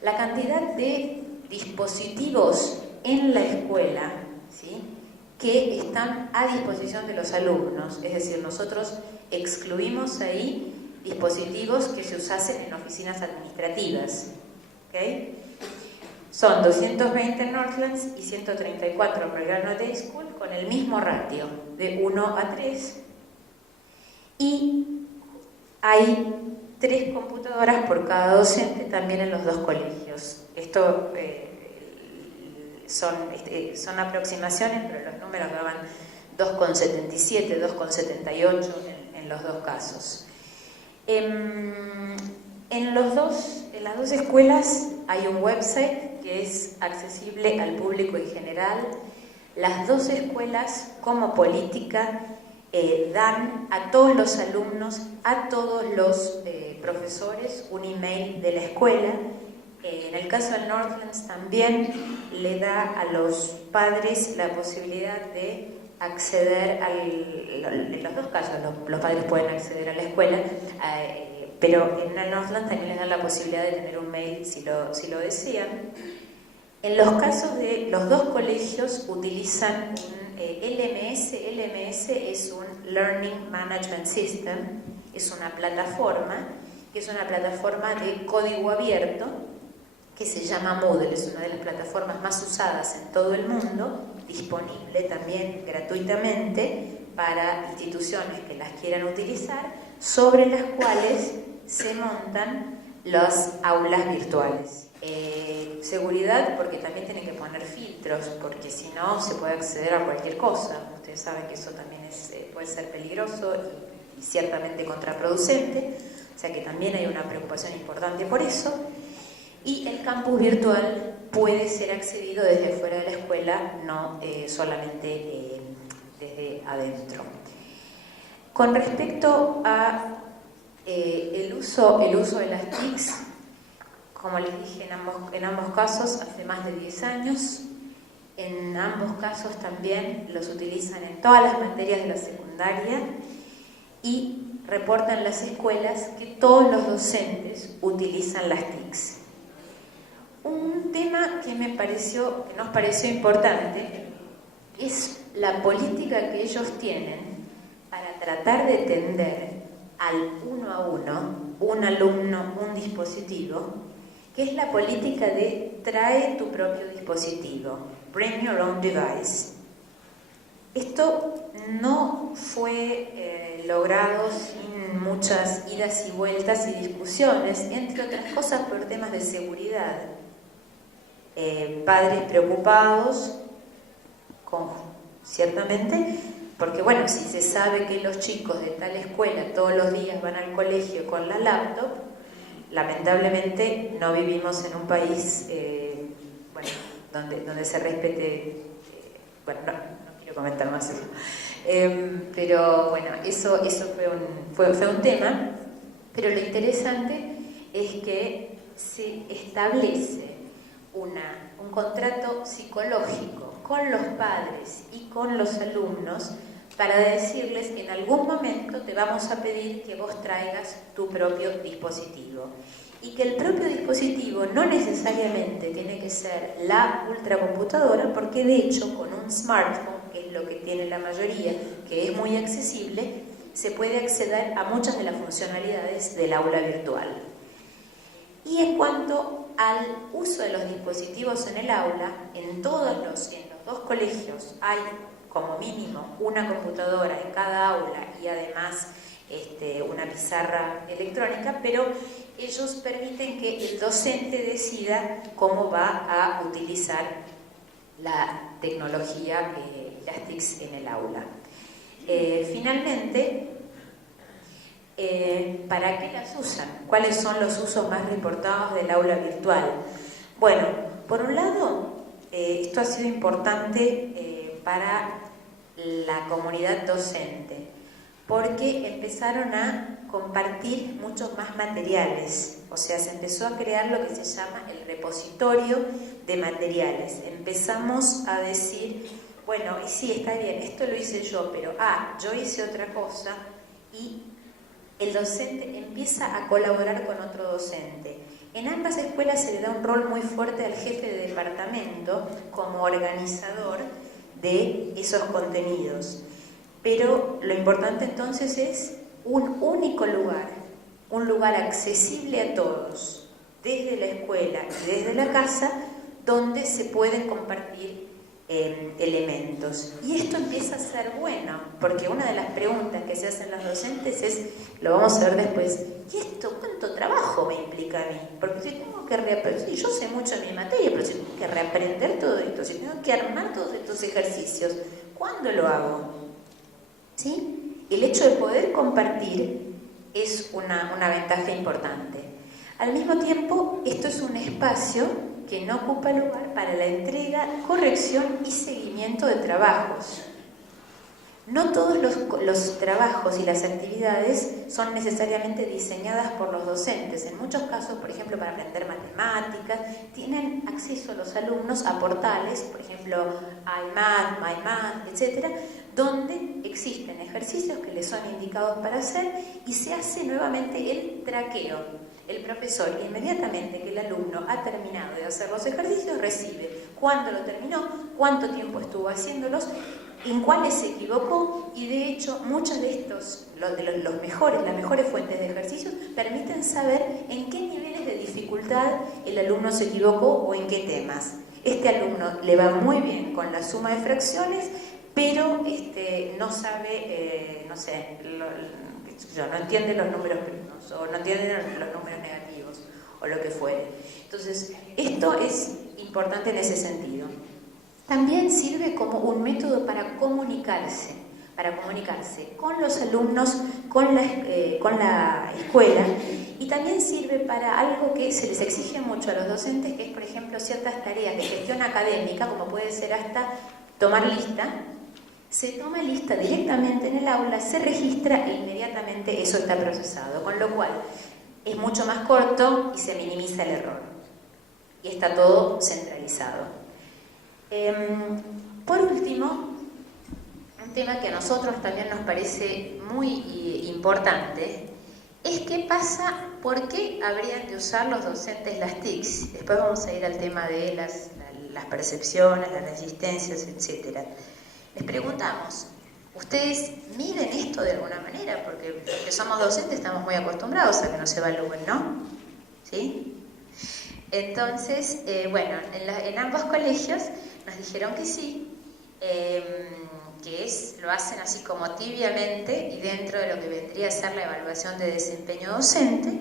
La cantidad de dispositivos en la escuela, ¿sí?, que están a disposición de los alumnos, es decir, nosotros excluimos ahí dispositivos que se usasen en oficinas administrativas, ¿okay? Son 220 en Northlands y 134 en Belgrano Day School, con el mismo ratio de 1:3, y hay 3 computadoras por cada docente también en los dos colegios. Esto son aproximaciones, pero los números daban 2,77, 2,78 en los dos casos. En las dos escuelas hay un website que es accesible al público en general. Las dos escuelas, como política, dan a todos los alumnos, a todos los profesores, un email de la escuela. En el caso de Northlands también le da a los padres la posibilidad de acceder en los dos casos, los padres pueden acceder a la escuela, pero en el Northlands también les dan la posibilidad de tener un mail si lo desean. En los casos de los dos colegios utilizan un LMS. LMS es un Learning Management System, es una plataforma que es una plataforma de código abierto que se llama Moodle, es una de las plataformas más usadas en todo el mundo, disponible también gratuitamente para instituciones que las quieran utilizar, sobre las cuales se montan las aulas virtuales. Seguridad, porque también tienen que poner filtros, porque si no se puede acceder a cualquier cosa. Ustedes saben que eso también puede ser peligroso y ciertamente contraproducente, o sea que también hay una preocupación importante por eso. Y el campus virtual puede ser accedido desde fuera de la escuela, no solamente desde adentro. Con respecto a el uso de las TICs, como les dije, en ambos casos hace más de 10 años. En ambos casos también los utilizan en todas las materias de la secundaria y reportan las escuelas que todos los docentes utilizan las TICs. Un tema que nos pareció importante es la política que ellos tienen para tratar de tender al 1 a 1, un alumno, un dispositivo, que es la política de trae tu propio dispositivo, bring your own device. Esto no fue logrado sin muchas idas y vueltas y discusiones, entre otras cosas por temas de seguridad. Padres preocupados, ciertamente, porque bueno, si se sabe que los chicos de tal escuela todos los días van al colegio con la laptop, lamentablemente no vivimos en un país donde se respete, no quiero comentar más eso, pero bueno, eso fue un tema, pero lo interesante es que se establece un contrato psicológico con los padres y con los alumnos para decirles que en algún momento te vamos a pedir que vos traigas tu propio dispositivo y que el propio dispositivo no necesariamente tiene que ser la ultracomputadora, porque de hecho con un smartphone, que es lo que tiene la mayoría, que es muy accesible, se puede acceder a muchas de las funcionalidades del aula virtual. Y en cuanto al uso de los dispositivos en el aula, en los dos colegios hay como mínimo una computadora en cada aula y además una pizarra electrónica, pero ellos permiten que el docente decida cómo va a utilizar la tecnología las TICs en el aula. Finalmente, ¿para qué las usan? ¿Cuáles son los usos más reportados del aula virtual? Bueno, por un lado, esto ha sido importante para la comunidad docente, porque empezaron a compartir muchos más materiales, o sea, se empezó a crear lo que se llama el repositorio de materiales. Empezamos a decir, bueno, y sí, está bien, esto lo hice yo, pero yo hice otra cosa, y el docente empieza a colaborar con otro docente. En ambas escuelas se le da un rol muy fuerte al jefe de departamento como organizador de esos contenidos. Pero lo importante entonces es un único lugar, un lugar accesible a todos, desde la escuela y desde la casa, donde se pueden compartir elementos. Y esto empieza a ser bueno, porque una de las preguntas que se hacen los docentes es, lo vamos a ver después, ¿y esto cuánto trabajo me implica a mí? Porque si tengo que reaprender, yo sé mucho de mi materia, pero si tengo que reaprender todo esto, si tengo que armar todos estos ejercicios, ¿cuándo lo hago? ¿Sí? El hecho de poder compartir es una ventaja importante. Al mismo tiempo, esto es un espacio que no ocupa lugar para la entrega, corrección y seguimiento de trabajos. No todos los trabajos y las actividades son necesariamente diseñadas por los docentes. En muchos casos, por ejemplo, para aprender matemáticas, tienen acceso los alumnos a portales, por ejemplo, iMath, MyMath, etc., donde existen ejercicios que les son indicados para hacer y se hace nuevamente el traqueo. El profesor, inmediatamente que el alumno ha terminado de hacer los ejercicios, recibe cuándo lo terminó, cuánto tiempo estuvo haciéndolos, en cuáles se equivocó, y de hecho muchos de estos, las mejores fuentes de ejercicios, permiten saber en qué niveles de dificultad el alumno se equivocó o en qué temas. Este alumno le va muy bien con la suma de fracciones, pero no sabe, no entiende los números primos, o no entiende los números negativos, o lo que fuere. Entonces, esto es importante en ese sentido. También sirve como un método para comunicarse con los alumnos, con la escuela, y también sirve para algo que se les exige mucho a los docentes, que es, por ejemplo, ciertas tareas de gestión académica, como puede ser hasta tomar lista. Se toma lista directamente en el aula, se registra e inmediatamente eso está procesado, con lo cual es mucho más corto y se minimiza el error. Y está todo centralizado. Por último, un tema que a nosotros también nos parece muy importante es qué pasa, por qué habrían de usar los docentes las TICs. Después vamos a ir al tema de las percepciones, las resistencias, etc. Les preguntamos, ¿ustedes miden esto de alguna manera? Porque los que somos docentes estamos muy acostumbrados a que nos evalúen, ¿no? ¿Sí? Entonces, en ambos colegios nos dijeron que sí, lo hacen así como tibiamente y dentro de lo que vendría a ser la evaluación de desempeño docente,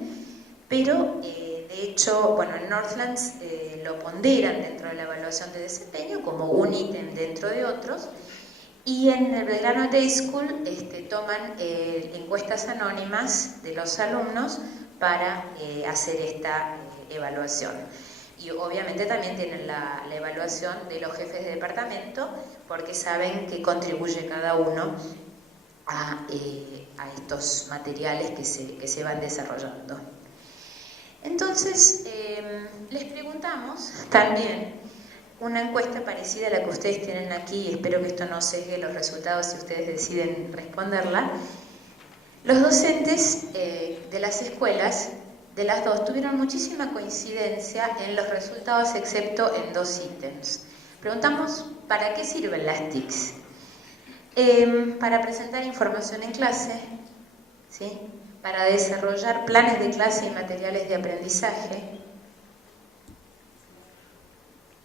pero de hecho, en Northlands lo ponderan dentro de la evaluación de desempeño como un ítem dentro de otros, y en el Belgrano Day School toman encuestas anónimas de los alumnos para hacer esta evaluación. Y obviamente también tienen la evaluación de los jefes de departamento, porque saben que contribuye cada uno a estos materiales que se van desarrollando. Entonces, les preguntamos también una encuesta parecida a la que ustedes tienen aquí, espero que esto no sesgue los resultados si ustedes deciden responderla. Los docentes de las escuelas, de las dos, tuvieron muchísima coincidencia en los resultados, excepto en dos ítems. Preguntamos, ¿para qué sirven las TICs? Para presentar información en clase, ¿sí? Para desarrollar planes de clase y materiales de aprendizaje,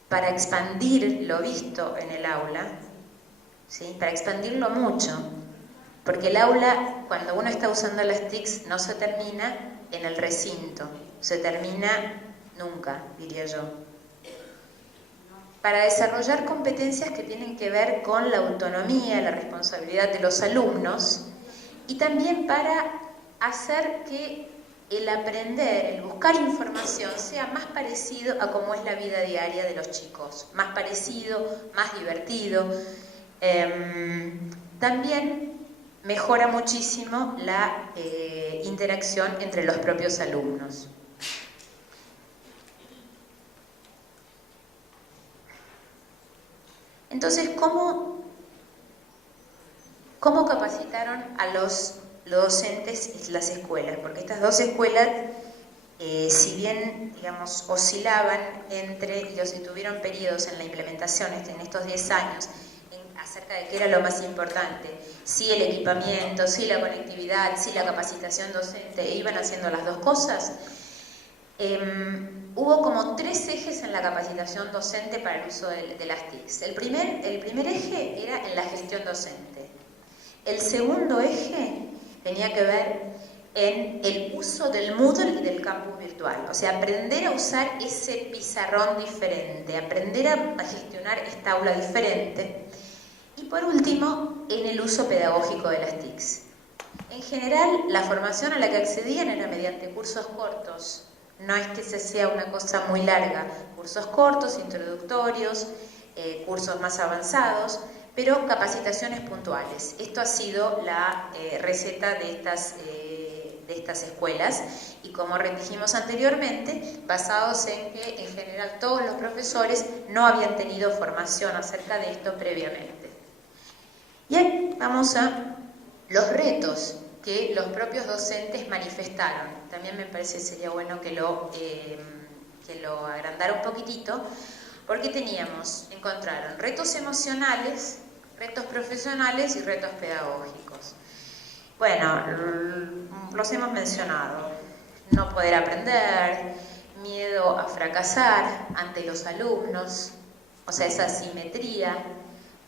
para expandir lo visto en el aula, ¿sí? Para expandirlo mucho, porque el aula, cuando uno está usando las TICs, no se termina en el recinto, se termina nunca, diría yo. Para desarrollar competencias que tienen que ver con la autonomía, la responsabilidad de los alumnos, y también para hacer que el aprender, el buscar información, sea más parecido a cómo es la vida diaria de los chicos, más parecido, más divertido. También mejora muchísimo la interacción entre los propios alumnos. Entonces, ¿cómo capacitaron a los docentes en las escuelas? Porque estas dos escuelas, si bien, digamos, oscilaban entre, y tuvieron periodos en la implementación en estos 10 años, acerca de qué era lo más importante, si el equipamiento, si la conectividad, si la capacitación docente, e iban haciendo las dos cosas, hubo como 3 ejes en la capacitación docente para el uso de las TICs. El primer eje era en la gestión docente. El segundo eje tenía que ver en el uso del Moodle y del campus virtual, o sea, aprender a usar ese pizarrón diferente, aprender a gestionar esta aula diferente. Y por último, en el uso pedagógico de las TICs. En general, la formación a la que accedían era mediante cursos cortos. No es que sea una cosa muy larga. Cursos cortos, introductorios, cursos más avanzados, pero capacitaciones puntuales. Esto ha sido la receta de estas escuelas, y como dijimos anteriormente, basados en que en general todos los profesores no habían tenido formación acerca de esto previamente. Y aquí vamos a los retos que los propios docentes manifestaron. También me parece que sería bueno que lo agrandara un poquitito, porque encontraron retos emocionales, retos profesionales y retos pedagógicos. Bueno, los hemos mencionado: no poder aprender, miedo a fracasar ante los alumnos, o sea, esa asimetría,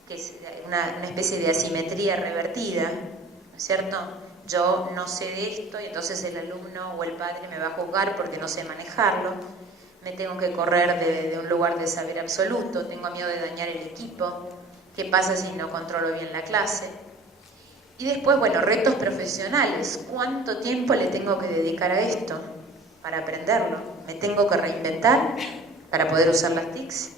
que es una especie de asimetría revertida, ¿no es cierto? Yo no sé de esto y entonces el alumno o el padre me va a juzgar porque no sé manejarlo. Me tengo que correr de un lugar de saber absoluto, tengo miedo de dañar el equipo. ¿Qué pasa si no controlo bien la clase? Y después, bueno, retos profesionales. ¿Cuánto tiempo le tengo que dedicar a esto para aprenderlo? ¿Me tengo que reinventar para poder usar las TICs?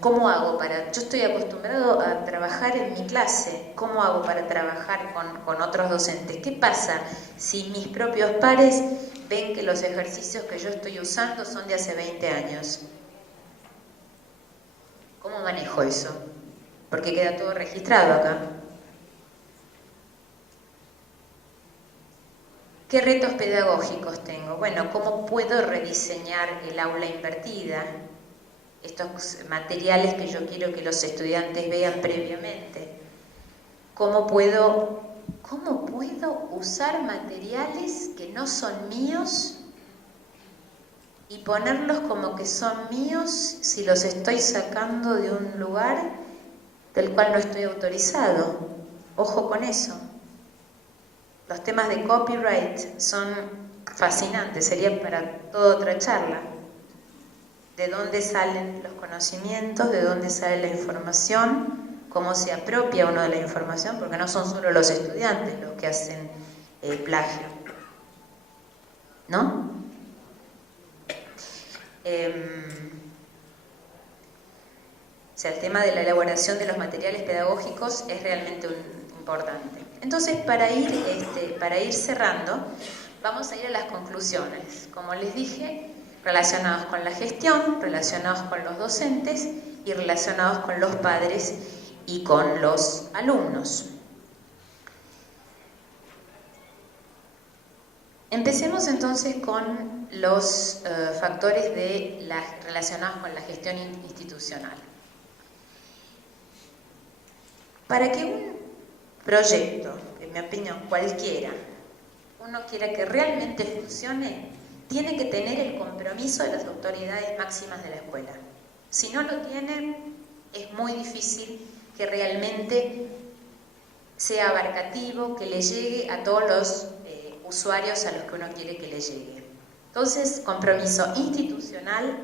¿Cómo hago yo estoy acostumbrado a trabajar en mi clase, ¿cómo hago para trabajar con otros docentes? ¿Qué pasa si mis propios pares ven que los ejercicios que yo estoy usando son de hace 20 años? ¿Cómo manejo eso? Porque queda todo registrado acá. ¿Qué retos pedagógicos tengo? Bueno, ¿cómo puedo rediseñar el aula invertida? Estos materiales que yo quiero que los estudiantes vean previamente. ¿Cómo puedo usar materiales que no son míos y ponerlos como que son míos si los estoy sacando de un lugar del cual no estoy autorizado? Ojo con eso. Los temas de copyright son fascinantes, serían para toda otra charla. ¿De dónde salen los conocimientos? ¿De dónde sale la información? ¿Cómo se apropia uno de la información? Porque no son solo los estudiantes los que hacen plagio, ¿no? O sea, el tema de la elaboración de los materiales pedagógicos es realmente importante. Entonces, para ir cerrando, vamos a ir a las conclusiones. Como les dije, relacionados con la gestión, relacionados con los docentes y relacionados con los padres y con los alumnos. Empecemos entonces con los factores relacionados con la gestión institucional. Para que un proyecto, en mi opinión cualquiera, uno quiera que realmente funcione, tiene que tener el compromiso de las autoridades máximas de la escuela. Si no lo tiene, es muy difícil que realmente sea abarcativo, que le llegue a todos los usuarios a los que uno quiere que le llegue. Entonces, compromiso institucional,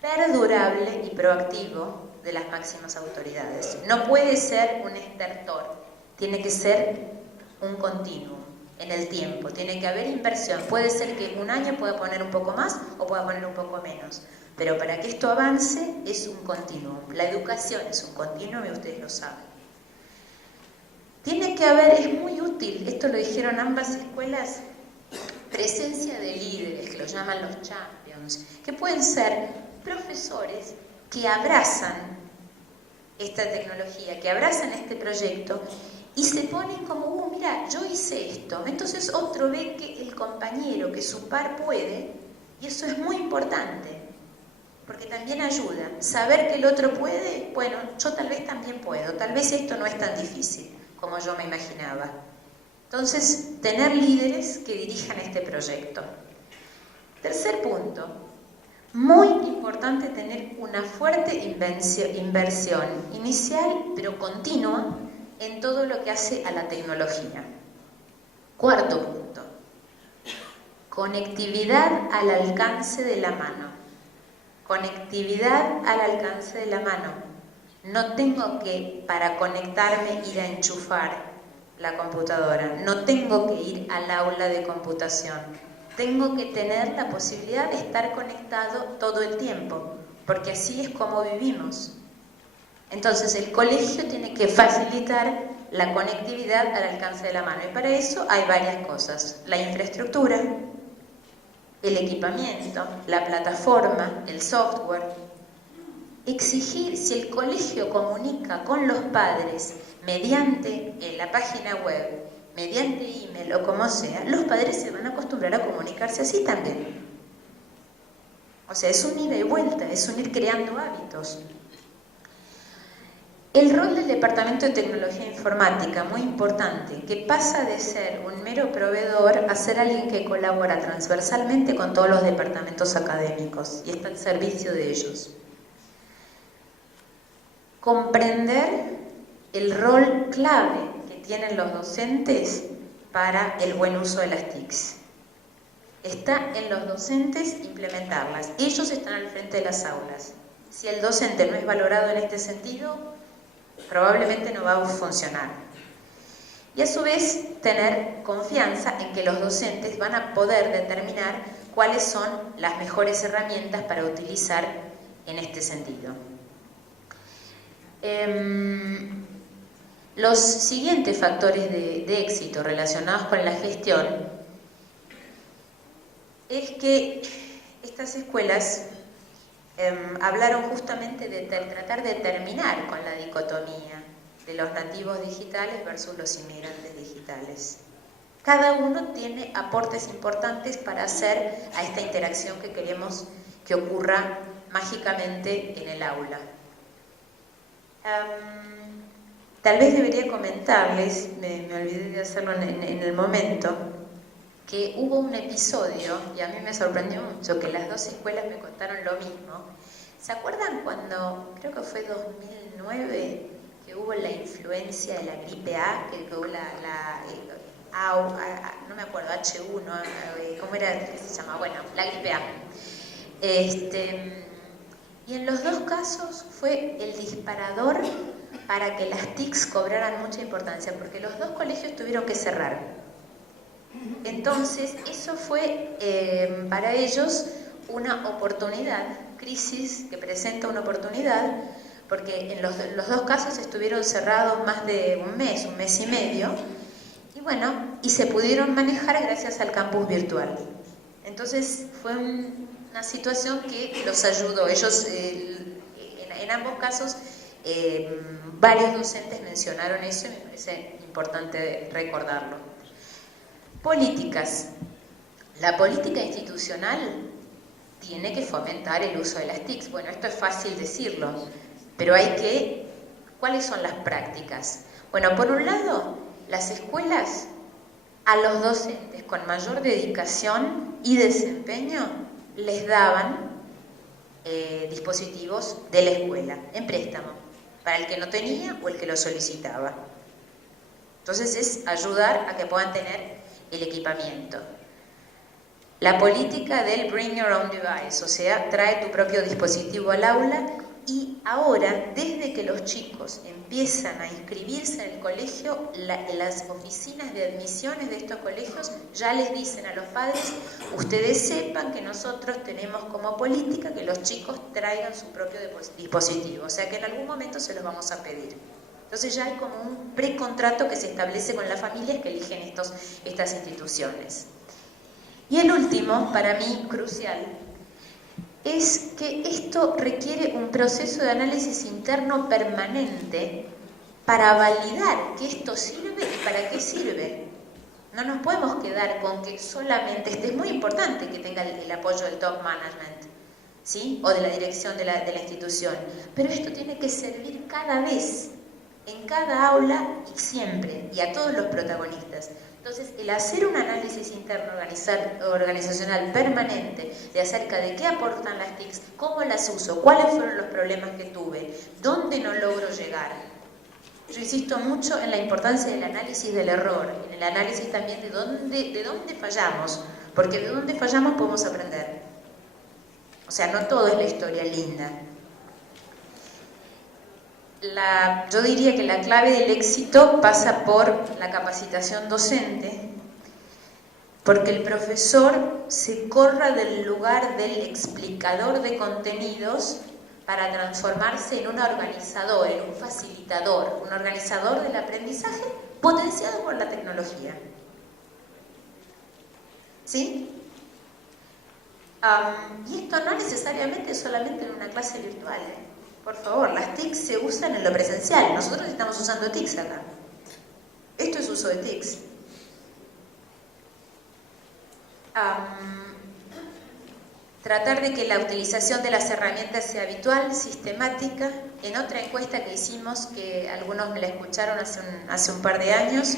perdurable y proactivo de las máximas autoridades. No puede ser un estertor, tiene que ser un continuo en el tiempo, tiene que haber inversión. Puede ser que un año pueda poner un poco más o pueda poner un poco menos, pero para que esto avance es un continuo. La educación es un continuo y ustedes lo saben. Tiene que haber, es muy útil, esto lo dijeron ambas escuelas, presencia de líderes, que lo llaman los champions, que pueden ser profesores que abrazan esta tecnología, que abrazan este proyecto y se ponen como, mira, yo hice esto. Entonces otro ve que el compañero, que su par puede, y eso es muy importante, porque también ayuda. Saber que el otro puede, bueno, yo tal vez también puedo, tal vez esto no es tan difícil como yo me imaginaba. Entonces, tener líderes que dirijan este proyecto. Tercer punto, muy importante tener una fuerte inversión inicial, pero continua, en todo lo que hace a la tecnología. Cuarto punto, conectividad al alcance de la mano. Conectividad al alcance de la mano. No tengo que, para conectarme, ir a enchufar la computadora. No tengo que ir al aula de computación. Tengo que tener la posibilidad de estar conectado todo el tiempo, porque así es como vivimos. Entonces el colegio tiene que facilitar la conectividad al alcance de la mano, y para eso hay varias cosas: la infraestructura, el equipamiento, la plataforma, el software. exigir, si el colegio comunica con los padres mediante la página web, mediante email o como sea, los padres se van a acostumbrar a comunicarse así también. O sea, es un ida y vuelta, es un ir creando hábitos. El rol del Departamento de Tecnología e Informática, muy importante, que pasa de ser un mero proveedor a ser alguien que colabora transversalmente con todos los departamentos académicos y está al servicio de ellos. Comprender el rol clave que tienen los docentes para el buen uso de las TICs. Está en los docentes implementarlas. Ellos están al frente de las aulas. Si el docente no es valorado en este sentido, probablemente no va a funcionar. Y a su vez, tener confianza en que los docentes van a poder determinar cuáles son las mejores herramientas para utilizar en este sentido. Los siguientes factores de éxito relacionados con la gestión es que estas escuelas hablaron justamente de tratar de terminar con la dicotomía de los nativos digitales versus los inmigrantes digitales. Cada uno tiene aportes importantes para hacer a esta interacción que queremos que ocurra mágicamente en el aula. Tal vez debería comentarles, me olvidé de hacerlo en el momento, que hubo un episodio, y a mí me sorprendió mucho, que las dos escuelas me contaron lo mismo. ¿Se acuerdan cuando, creo que fue 2009, que hubo la influencia de la gripe A, que hubo no me acuerdo, H1, ¿cómo era que se llamaba? Bueno, la gripe A. Y en los dos casos fue el disparador para que las TICs cobraran mucha importancia, porque los dos colegios tuvieron que cerrar. Entonces, eso fue para ellos una oportunidad, crisis que presenta una oportunidad, porque en los dos casos estuvieron cerrados más de un mes y medio, y bueno, y se pudieron manejar gracias al campus virtual. Entonces, fue una situación que los ayudó. Ellos, en ambos casos, varios docentes mencionaron eso y me parece importante recordarlo. Políticas. La política institucional tiene que fomentar el uso de las TICs. Bueno, esto es fácil decirlo, pero ¿cuáles son las prácticas? Bueno, por un lado, las escuelas a los docentes con mayor dedicación y desempeño les daban dispositivos de la escuela en préstamo, para el que no tenía o el que lo solicitaba. Entonces es ayudar a que puedan tener el equipamiento. La política del bring your own device, o sea, trae tu propio dispositivo al aula, y ahora, desde que los chicos empiezan a inscribirse en el colegio, las oficinas de admisiones de estos colegios ya les dicen a los padres: ustedes sepan que nosotros tenemos como política que los chicos traigan su propio dispositivo, o sea que en algún momento se los vamos a pedir. Entonces ya hay como un precontrato que se establece con las familias que eligen estas instituciones. Y el último, para mí crucial, es que esto requiere un proceso de análisis interno permanente para validar que esto sirve y para qué sirve. No nos podemos quedar con que solamente, es muy importante que tenga el apoyo del top management, ¿sí? O de la dirección de la institución, pero esto tiene que servir cada vez, en cada aula y siempre, y a todos los protagonistas. Entonces, el hacer un análisis interno organizacional permanente de acerca de qué aportan las TICs, cómo las uso, cuáles fueron los problemas que tuve, dónde no logro llegar. Yo insisto mucho en la importancia del análisis del error, en el análisis también de dónde fallamos, porque de dónde fallamos podemos aprender. O sea, no todo es la historia linda. Yo diría que la clave del éxito pasa por la capacitación docente, porque el profesor se corra del lugar del explicador de contenidos para transformarse en un organizador, en un facilitador, un organizador del aprendizaje potenciado por la tecnología. ¿Sí? Y esto no necesariamente solamente en una clase virtual, Por favor, las TICs se usan en lo presencial. Nosotros estamos usando TICs acá. Esto es uso de TICs. Tratar de que la utilización de las herramientas sea habitual, sistemática. En otra encuesta que hicimos, que algunos me la escucharon hace un par de años,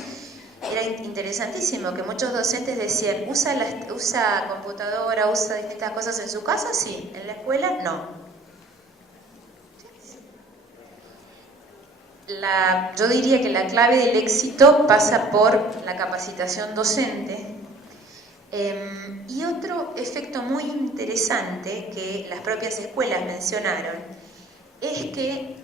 era interesantísimo que muchos docentes decían, ¿usa computadora, usa distintas cosas en su casa? Sí. ¿En la escuela? No. Yo diría que la clave del éxito pasa por la capacitación docente. Y otro efecto muy interesante que las propias escuelas mencionaron es que,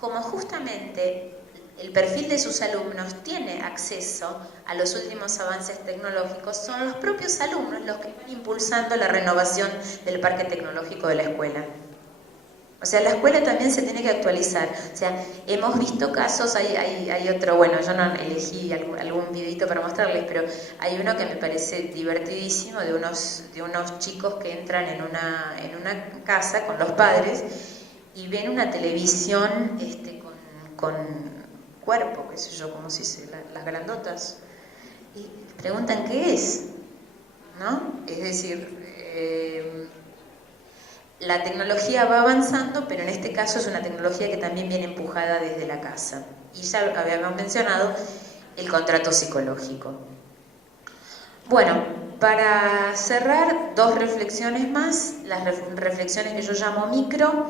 como justamente el perfil de sus alumnos tiene acceso a los últimos avances tecnológicos, son los propios alumnos los que están impulsando la renovación del parque tecnológico de la escuela. O sea, la escuela también se tiene que actualizar. O sea, hemos visto casos, hay otro, bueno, yo no elegí algún videito para mostrarles, pero hay uno que me parece divertidísimo de unos chicos que entran en una casa con los padres y ven una televisión con cuerpo, qué sé yo, como se dice, las grandotas, y preguntan qué es, ¿no? Es decir, la tecnología va avanzando, pero en este caso es una tecnología que también viene empujada desde la casa. Y ya habíamos mencionado el contrato psicológico. Bueno, para cerrar, 2 reflexiones más, las reflexiones que yo llamo micro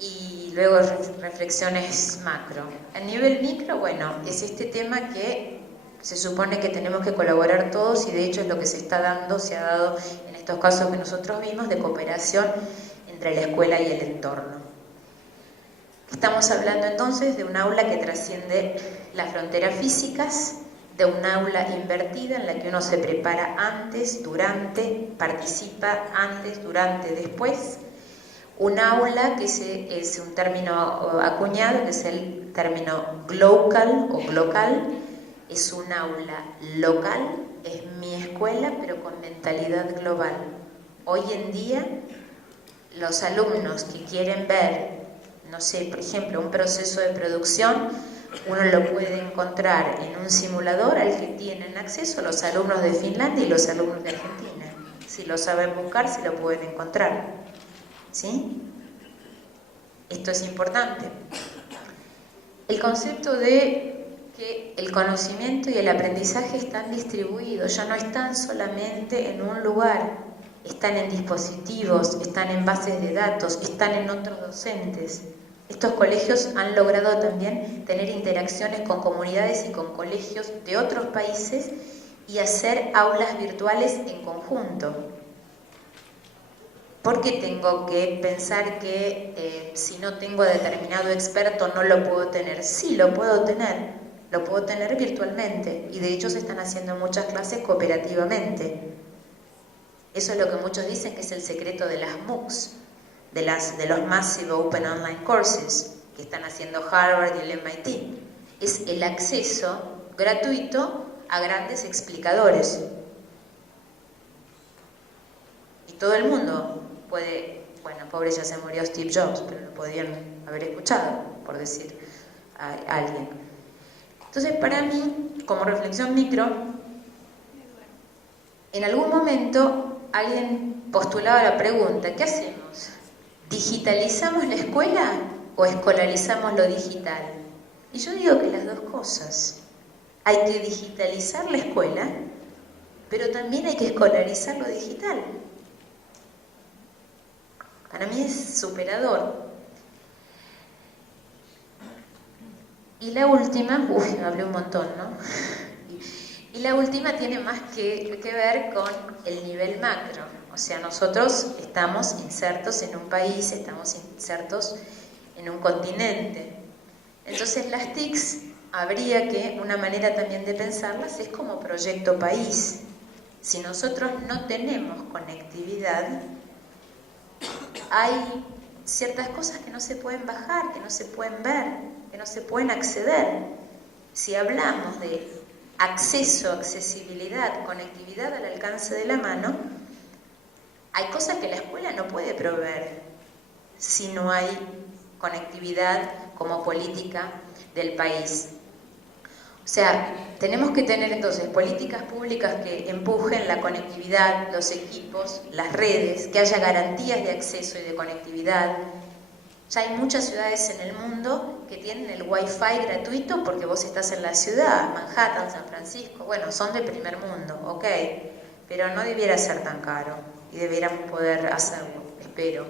y luego reflexiones macro. A nivel micro, bueno, es este tema que se supone que tenemos que colaborar todos y de hecho es lo que se ha dado en estos casos que nosotros vimos de cooperación entre la escuela y el entorno. Estamos hablando entonces de un aula que trasciende las fronteras físicas, de un aula invertida en la que uno se prepara antes, durante, participa antes, durante, después. Un aula que es un término acuñado, que es el término glocal o glocal. Es un aula local, es mi escuela, pero con mentalidad global. Hoy en día, los alumnos que quieren ver, no sé, por ejemplo, un proceso de producción, uno lo puede encontrar en un simulador al que tienen acceso los alumnos de Finlandia y los alumnos de Argentina. Si lo saben buscar, se lo pueden encontrar. ¿Sí? Esto es importante. El concepto de que el conocimiento y el aprendizaje están distribuidos, ya no están solamente en un lugar. Están en dispositivos, están en bases de datos, están en otros docentes. Estos colegios han logrado también tener interacciones con comunidades y con colegios de otros países y hacer aulas virtuales en conjunto. ¿Por qué tengo que pensar que si no tengo a determinado experto no lo puedo tener? Sí, lo puedo tener virtualmente y de hecho se están haciendo muchas clases cooperativamente. Eso es lo que muchos dicen que es el secreto de las MOOCs, de los Massive Open Online Courses que están haciendo Harvard y el MIT. Es el acceso gratuito a grandes explicadores. Y todo el mundo puede, bueno, pobre ya se murió Steve Jobs, pero lo podían haber escuchado, por decir a alguien. Entonces, para mí, como reflexión micro, en algún momento alguien postulaba la pregunta, ¿qué hacemos? ¿Digitalizamos la escuela o escolarizamos lo digital? Y yo digo que las dos cosas. Hay que digitalizar la escuela, pero también hay que escolarizar lo digital. Para mí es superador. Y la última, hablé un montón, ¿no? Y la última tiene más que ver con el nivel macro. O sea, nosotros estamos insertos en un país, estamos insertos en un continente. Entonces las TICs, habría que, una manera también de pensarlas es como proyecto país. Si nosotros no tenemos conectividad, hay ciertas cosas que no se pueden bajar, que no se pueden ver, que no se pueden acceder. Si hablamos de acceso, accesibilidad, conectividad al alcance de la mano, hay cosas que la escuela no puede proveer si no hay conectividad como política del país. O sea, tenemos que tener entonces políticas públicas que empujen la conectividad, los equipos, las redes, que haya garantías de acceso y de conectividad. Ya hay muchas ciudades en el mundo que tienen el Wi-Fi gratuito porque vos estás en la ciudad, Manhattan, San Francisco, bueno, son de primer mundo, ok, pero no debiera ser tan caro y debiéramos poder hacerlo, espero.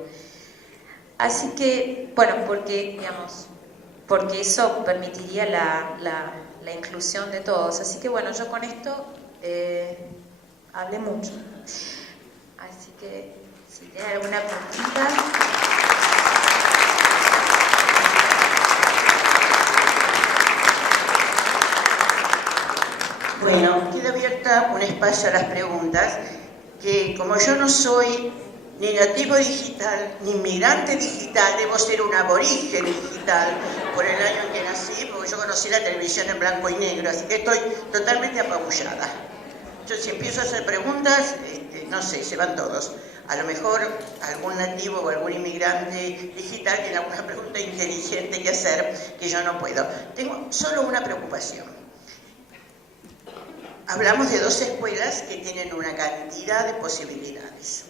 Así que, bueno, porque eso permitiría la inclusión de todos. Así que, bueno, yo con esto hablé mucho. Así que, si tienen alguna preguntita... Bueno, queda abierta un espacio a las preguntas, que como yo no soy ni nativo digital, ni inmigrante digital, debo ser un aborigen digital por el año en que nací, porque yo conocí la televisión en blanco y negro, así que estoy totalmente apabullada. Yo si empiezo a hacer preguntas, no sé, se van todos. A lo mejor algún nativo o algún inmigrante digital tiene alguna pregunta inteligente que hacer que yo no puedo. Tengo solo una preocupación. Hablamos de dos escuelas que tienen una cantidad de posibilidades.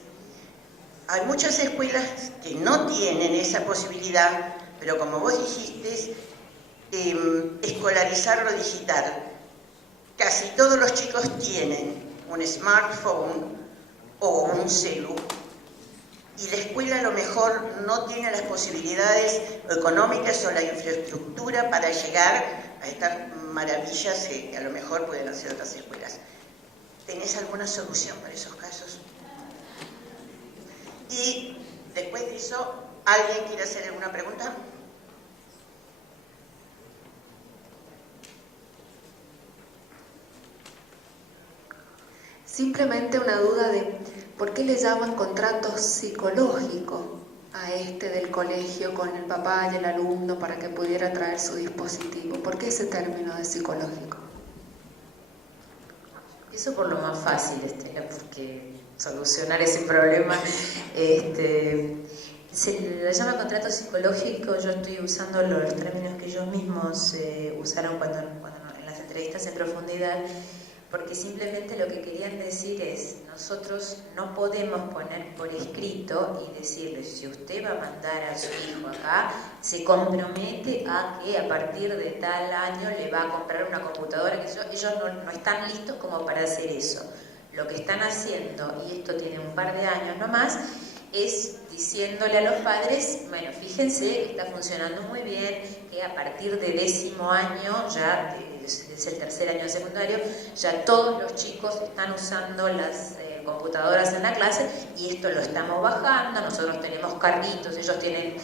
Hay muchas escuelas que no tienen esa posibilidad, pero como vos dijiste, escolarizar lo digital. Casi todos los chicos tienen un smartphone o un celu, y la escuela a lo mejor no tiene las posibilidades económicas o la infraestructura para llegar a estas maravillas que a lo mejor pueden hacer otras escuelas. ¿Tenés alguna solución para esos casos? Y después de eso, ¿alguien quiere hacer alguna pregunta? Simplemente una duda de por qué le llaman contrato psicológico a este del colegio con el papá y el alumno para que pudiera traer su dispositivo. ¿Por qué ese término de psicológico? Eso por lo más fácil, porque solucionar ese problema se le llama contrato psicológico. Yo estoy usando los términos que ellos mismos usaron cuando en las entrevistas en profundidad, porque simplemente lo que querían decir es: nosotros no podemos poner por escrito y decirle, si usted va a mandar a su hijo acá, se compromete a que a partir de tal año le va a comprar una computadora, que ellos no están listos como para hacer eso. Lo que están haciendo, y esto tiene un par de años nomás, es diciéndole a los padres, bueno, fíjense que está funcionando muy bien, que a partir de 10º año, ya es el tercer año de secundario, ya todos los chicos están usando las computadoras en la clase, y esto lo estamos bajando. Nosotros tenemos carritos, ellos tienen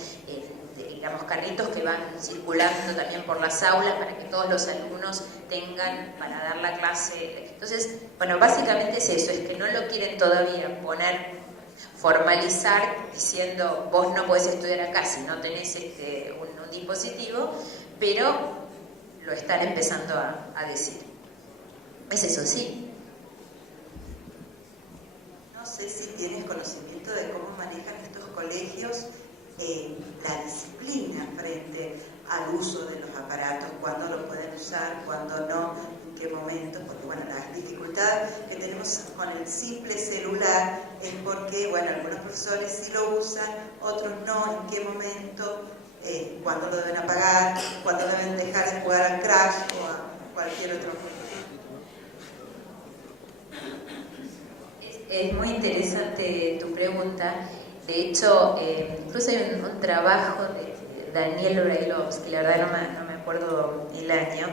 digamos carritos que van circulando también por las aulas para que todos los alumnos tengan para dar la clase. Entonces, bueno, básicamente es eso, es que no lo quieren todavía formalizar diciendo vos no podés estudiar acá si no tenés un dispositivo, pero lo están empezando a decir. ¿Es eso, sí? No sé si tienes conocimiento de cómo manejan estos colegios la disciplina frente al uso de los aparatos, cuándo los pueden usar, cuándo no, en qué momentos, porque bueno, la dificultad que tenemos con el simple celular es porque, bueno, algunos profesores sí lo usan, otros no, en qué momento, cuándo lo deben apagar, cuándo deben dejar de jugar al Crash o a cualquier otro juego. Es muy interesante tu pregunta. De hecho, incluso hay un trabajo de Daniel Brailovsky, la verdad no me acuerdo el año,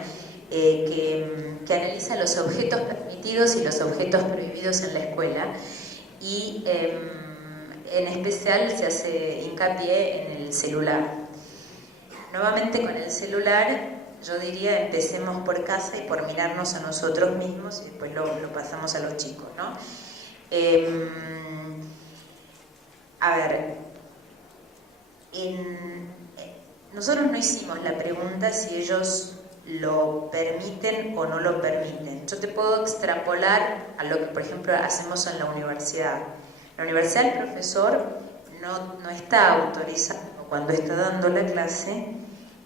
que analiza los objetos permitidos y los objetos prohibidos en la escuela, y en especial se hace hincapié en el celular. Nuevamente, con el celular, yo diría, empecemos por casa y por mirarnos a nosotros mismos, y después lo pasamos a los chicos, ¿no? A ver, nosotros no hicimos la pregunta si ellos lo permiten o no lo permiten. Yo te puedo extrapolar a lo que, por ejemplo, hacemos en la universidad. En la universidad el profesor no está autorizado cuando está dando la clase,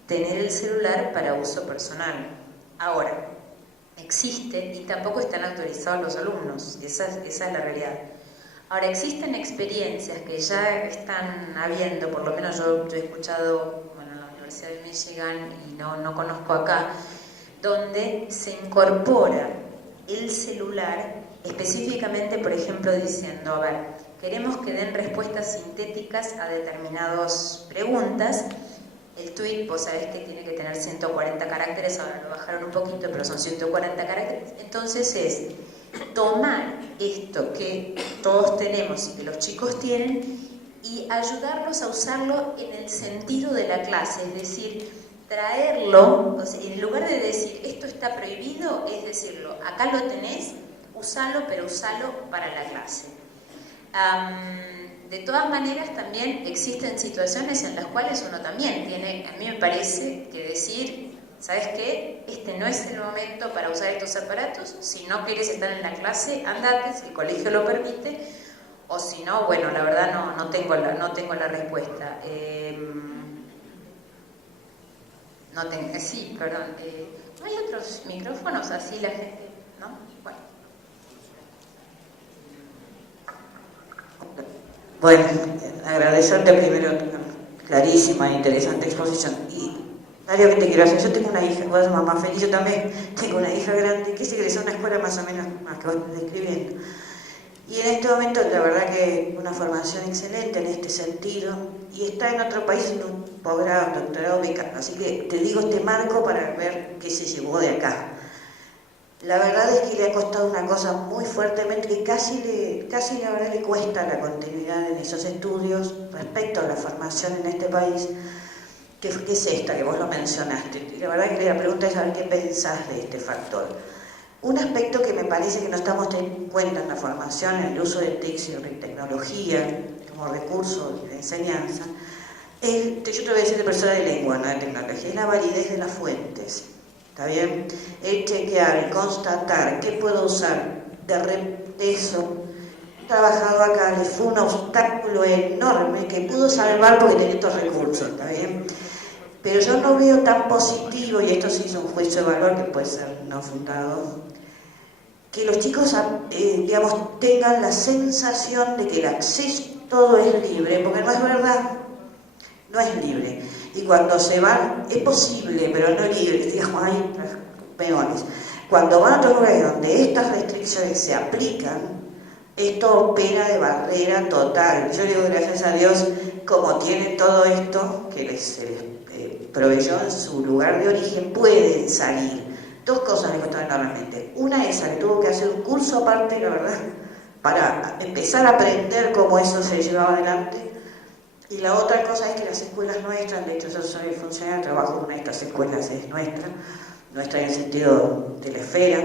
tener el celular para uso personal. Ahora, existe, y tampoco están autorizados los alumnos, esa es la realidad. Ahora, existen experiencias que ya están habiendo, por lo menos yo he escuchado, bueno, en la Universidad de Michigan, y no conozco acá, donde se incorpora el celular específicamente, por ejemplo, diciendo, a ver, queremos que den respuestas sintéticas a determinadas preguntas. El tweet, vos sabés que tiene que tener 140 caracteres, ahora lo bajaron un poquito, pero son 140 caracteres. Entonces es tomar esto que todos tenemos y que los chicos tienen y ayudarlos a usarlo en el sentido de la clase, es decir, traerlo, o sea, en lugar de decir esto está prohibido, es decirlo, acá lo tenés, usalo, pero usalo para la clase. De todas maneras, también existen situaciones en las cuales uno también tiene, a mí me parece, que decir, ¿sabes qué? Este no es el momento para usar estos aparatos. Si no quieres estar en la clase, andate, si el colegio lo permite, o si no, bueno, la verdad no tengo la respuesta. Sí, perdón. ¿No hay otros micrófonos así la gente? ¿No? Bueno, agradecerte primero tu clarísima e interesante exposición. Y Darío, ¿qué te quiero hacer? Yo tengo una hija, vos sos mamá feliz, yo también tengo una hija grande que se egresó a una escuela más o menos más que vos estás describiendo. Y en este momento la verdad que una formación excelente en este sentido, y está en otro país en un posgrado, doctorado becado, así que te digo este marco para ver qué se llevó de acá. La verdad es que le ha costado una cosa muy fuertemente, que casi ahora le cuesta la continuidad en esos estudios respecto a la formación en este país, que es esta, que vos lo mencionaste. Y la verdad que la pregunta es saber qué pensás de este factor. Un aspecto que me parece que no estamos teniendo en cuenta en la formación, en el uso de TIC y tecnología como recurso de enseñanza, yo te voy a decir de persona de lengua, no de tecnología, es la validez de las fuentes. ¿Está bien? El chequear, el constatar, ¿qué puedo usar? Eso, trabajado acá, le fue un obstáculo enorme que pudo salvar porque tenía estos recursos, ¿está bien? Pero yo no veo tan positivo, y esto sí es un juicio de valor que puede ser no fundado, que los chicos, digamos, tengan la sensación de que el acceso todo es libre, porque no es verdad, no es libre. Y cuando se van, es posible, pero no libre, digamos, hay peones. Cuando van a otros lugares donde estas restricciones se aplican, esto opera de barrera total. Yo digo, gracias a Dios, como tienen todo esto que les proveyó en su lugar de origen, pueden salir. Dos cosas les costaron enormemente. Una es que tuvo que hacer un curso aparte, la verdad, para empezar a aprender cómo eso se llevaba adelante. Y la otra cosa es que las escuelas nuestras, de hecho yo soy funcionaria, trabajo en una de estas escuelas, es nuestra en el sentido de la esfera.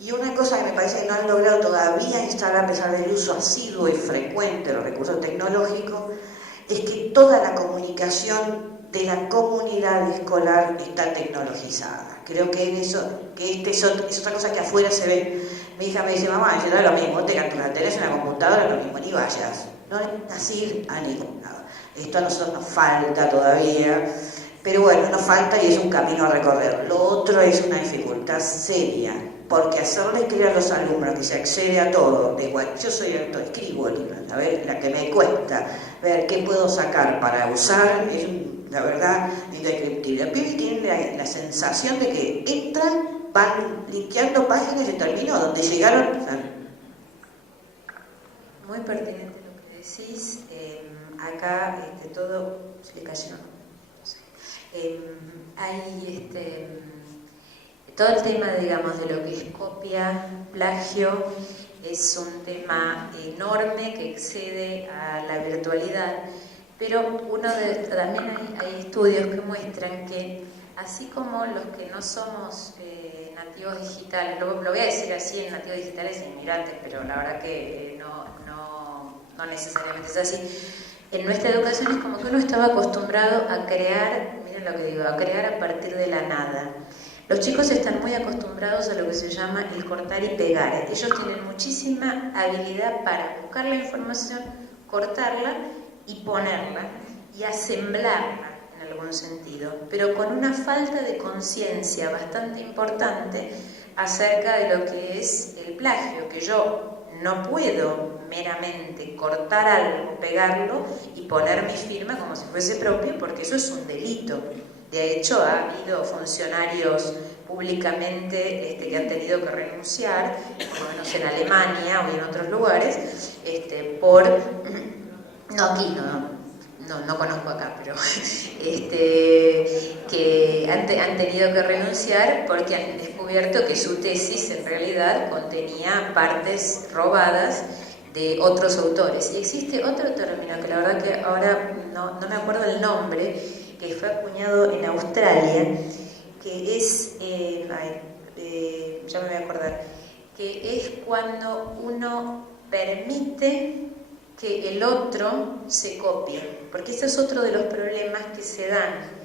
Y una cosa que me parece que no han logrado todavía instalar, a pesar del uso asiduo y frecuente de los recursos tecnológicos, es que toda la comunicación de la comunidad escolar está tecnologizada. Creo que es otra cosa que afuera se ve. Mi hija me dice, mamá, yo da lo mismo, tenés una computadora, lo mismo, ni vayas. No necesitas ir a ningún lado. Esto a nosotros nos falta todavía, pero bueno, nos falta y es un camino a recorrer. Lo otro es una dificultad seria, porque hacerle creer a los alumnos que se accede a todo, de igual, yo soy escribo libros, a ver, la que me cuesta, ver qué puedo sacar para usar, es la verdad indescriptible. Los pibes tienen la sensación de que entran, van linkeando páginas y terminó, donde llegaron. Muy pertinente lo que decís. Acá todo se le cayó. Hay todo el tema, digamos, de lo que es copia, plagio, es un tema enorme que excede a la virtualidad, pero también hay estudios que muestran que así como los que no somos nativos digitales, lo voy a decir así, en nativos digitales e inmigrantes, pero la verdad que no necesariamente es así. En nuestra educación es como que uno estaba acostumbrado a crear, miren lo que digo, a crear a partir de la nada. Los chicos están muy acostumbrados a lo que se llama el cortar y pegar. Ellos tienen muchísima habilidad para buscar la información, cortarla y ponerla y asemblarla en algún sentido, pero con una falta de conciencia bastante importante acerca de lo que es el plagio, que yo no puedo meramente cortar algo, pegarlo y poner mi firma como si fuese propio, porque eso es un delito. De hecho, ha habido funcionarios públicamente que han tenido que renunciar, por lo menos en Alemania o en otros lugares, no aquí, no conozco acá, pero que han tenido que renunciar porque han descubierto que su tesis en realidad contenía partes robadas de otros autores. Y existe otro término que la verdad que ahora no me acuerdo el nombre, que fue acuñado en Australia, que es, ya me voy a acordar, que es cuando uno permite que el otro se copie, porque ese es otro de los problemas que se dan,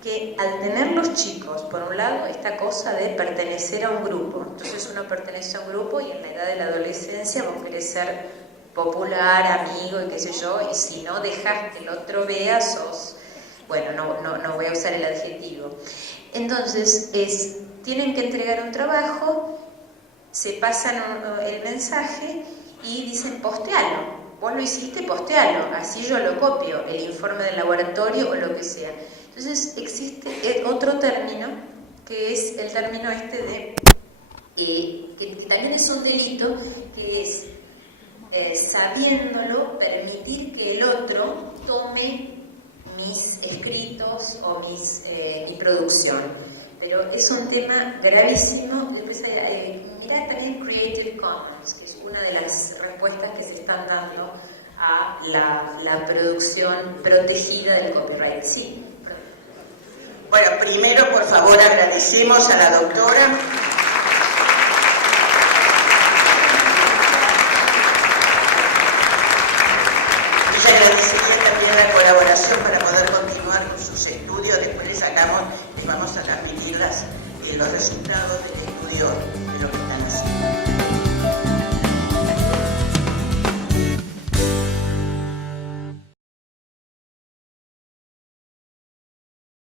que al tener los chicos, por un lado, esta cosa de pertenecer a un grupo, entonces uno pertenece a un grupo y en la edad de la adolescencia vos querés ser popular, amigo y qué sé yo, y si no dejas que el otro vea, sos, bueno, no voy a usar el adjetivo. Entonces, tienen que entregar un trabajo, se pasan el mensaje y dicen postealo. Vos lo hiciste, postealo, así yo lo copio, el informe del laboratorio o lo que sea. Entonces existe otro término, que es el término de, que también es un delito, que es, sabiéndolo, permitir que el otro tome mis escritos o mi producción. Pero es un tema gravísimo. Después, mirá también Creative Commons, que es una de las respuestas que se están dando a la producción protegida del copyright. Sí. Bueno, primero, por favor, agradecemos a la doctora. Ella agradecería también la colaboración para poder continuar con sus estudios. Después les vamos a transmitir los resultados del estudio de lo que están haciendo.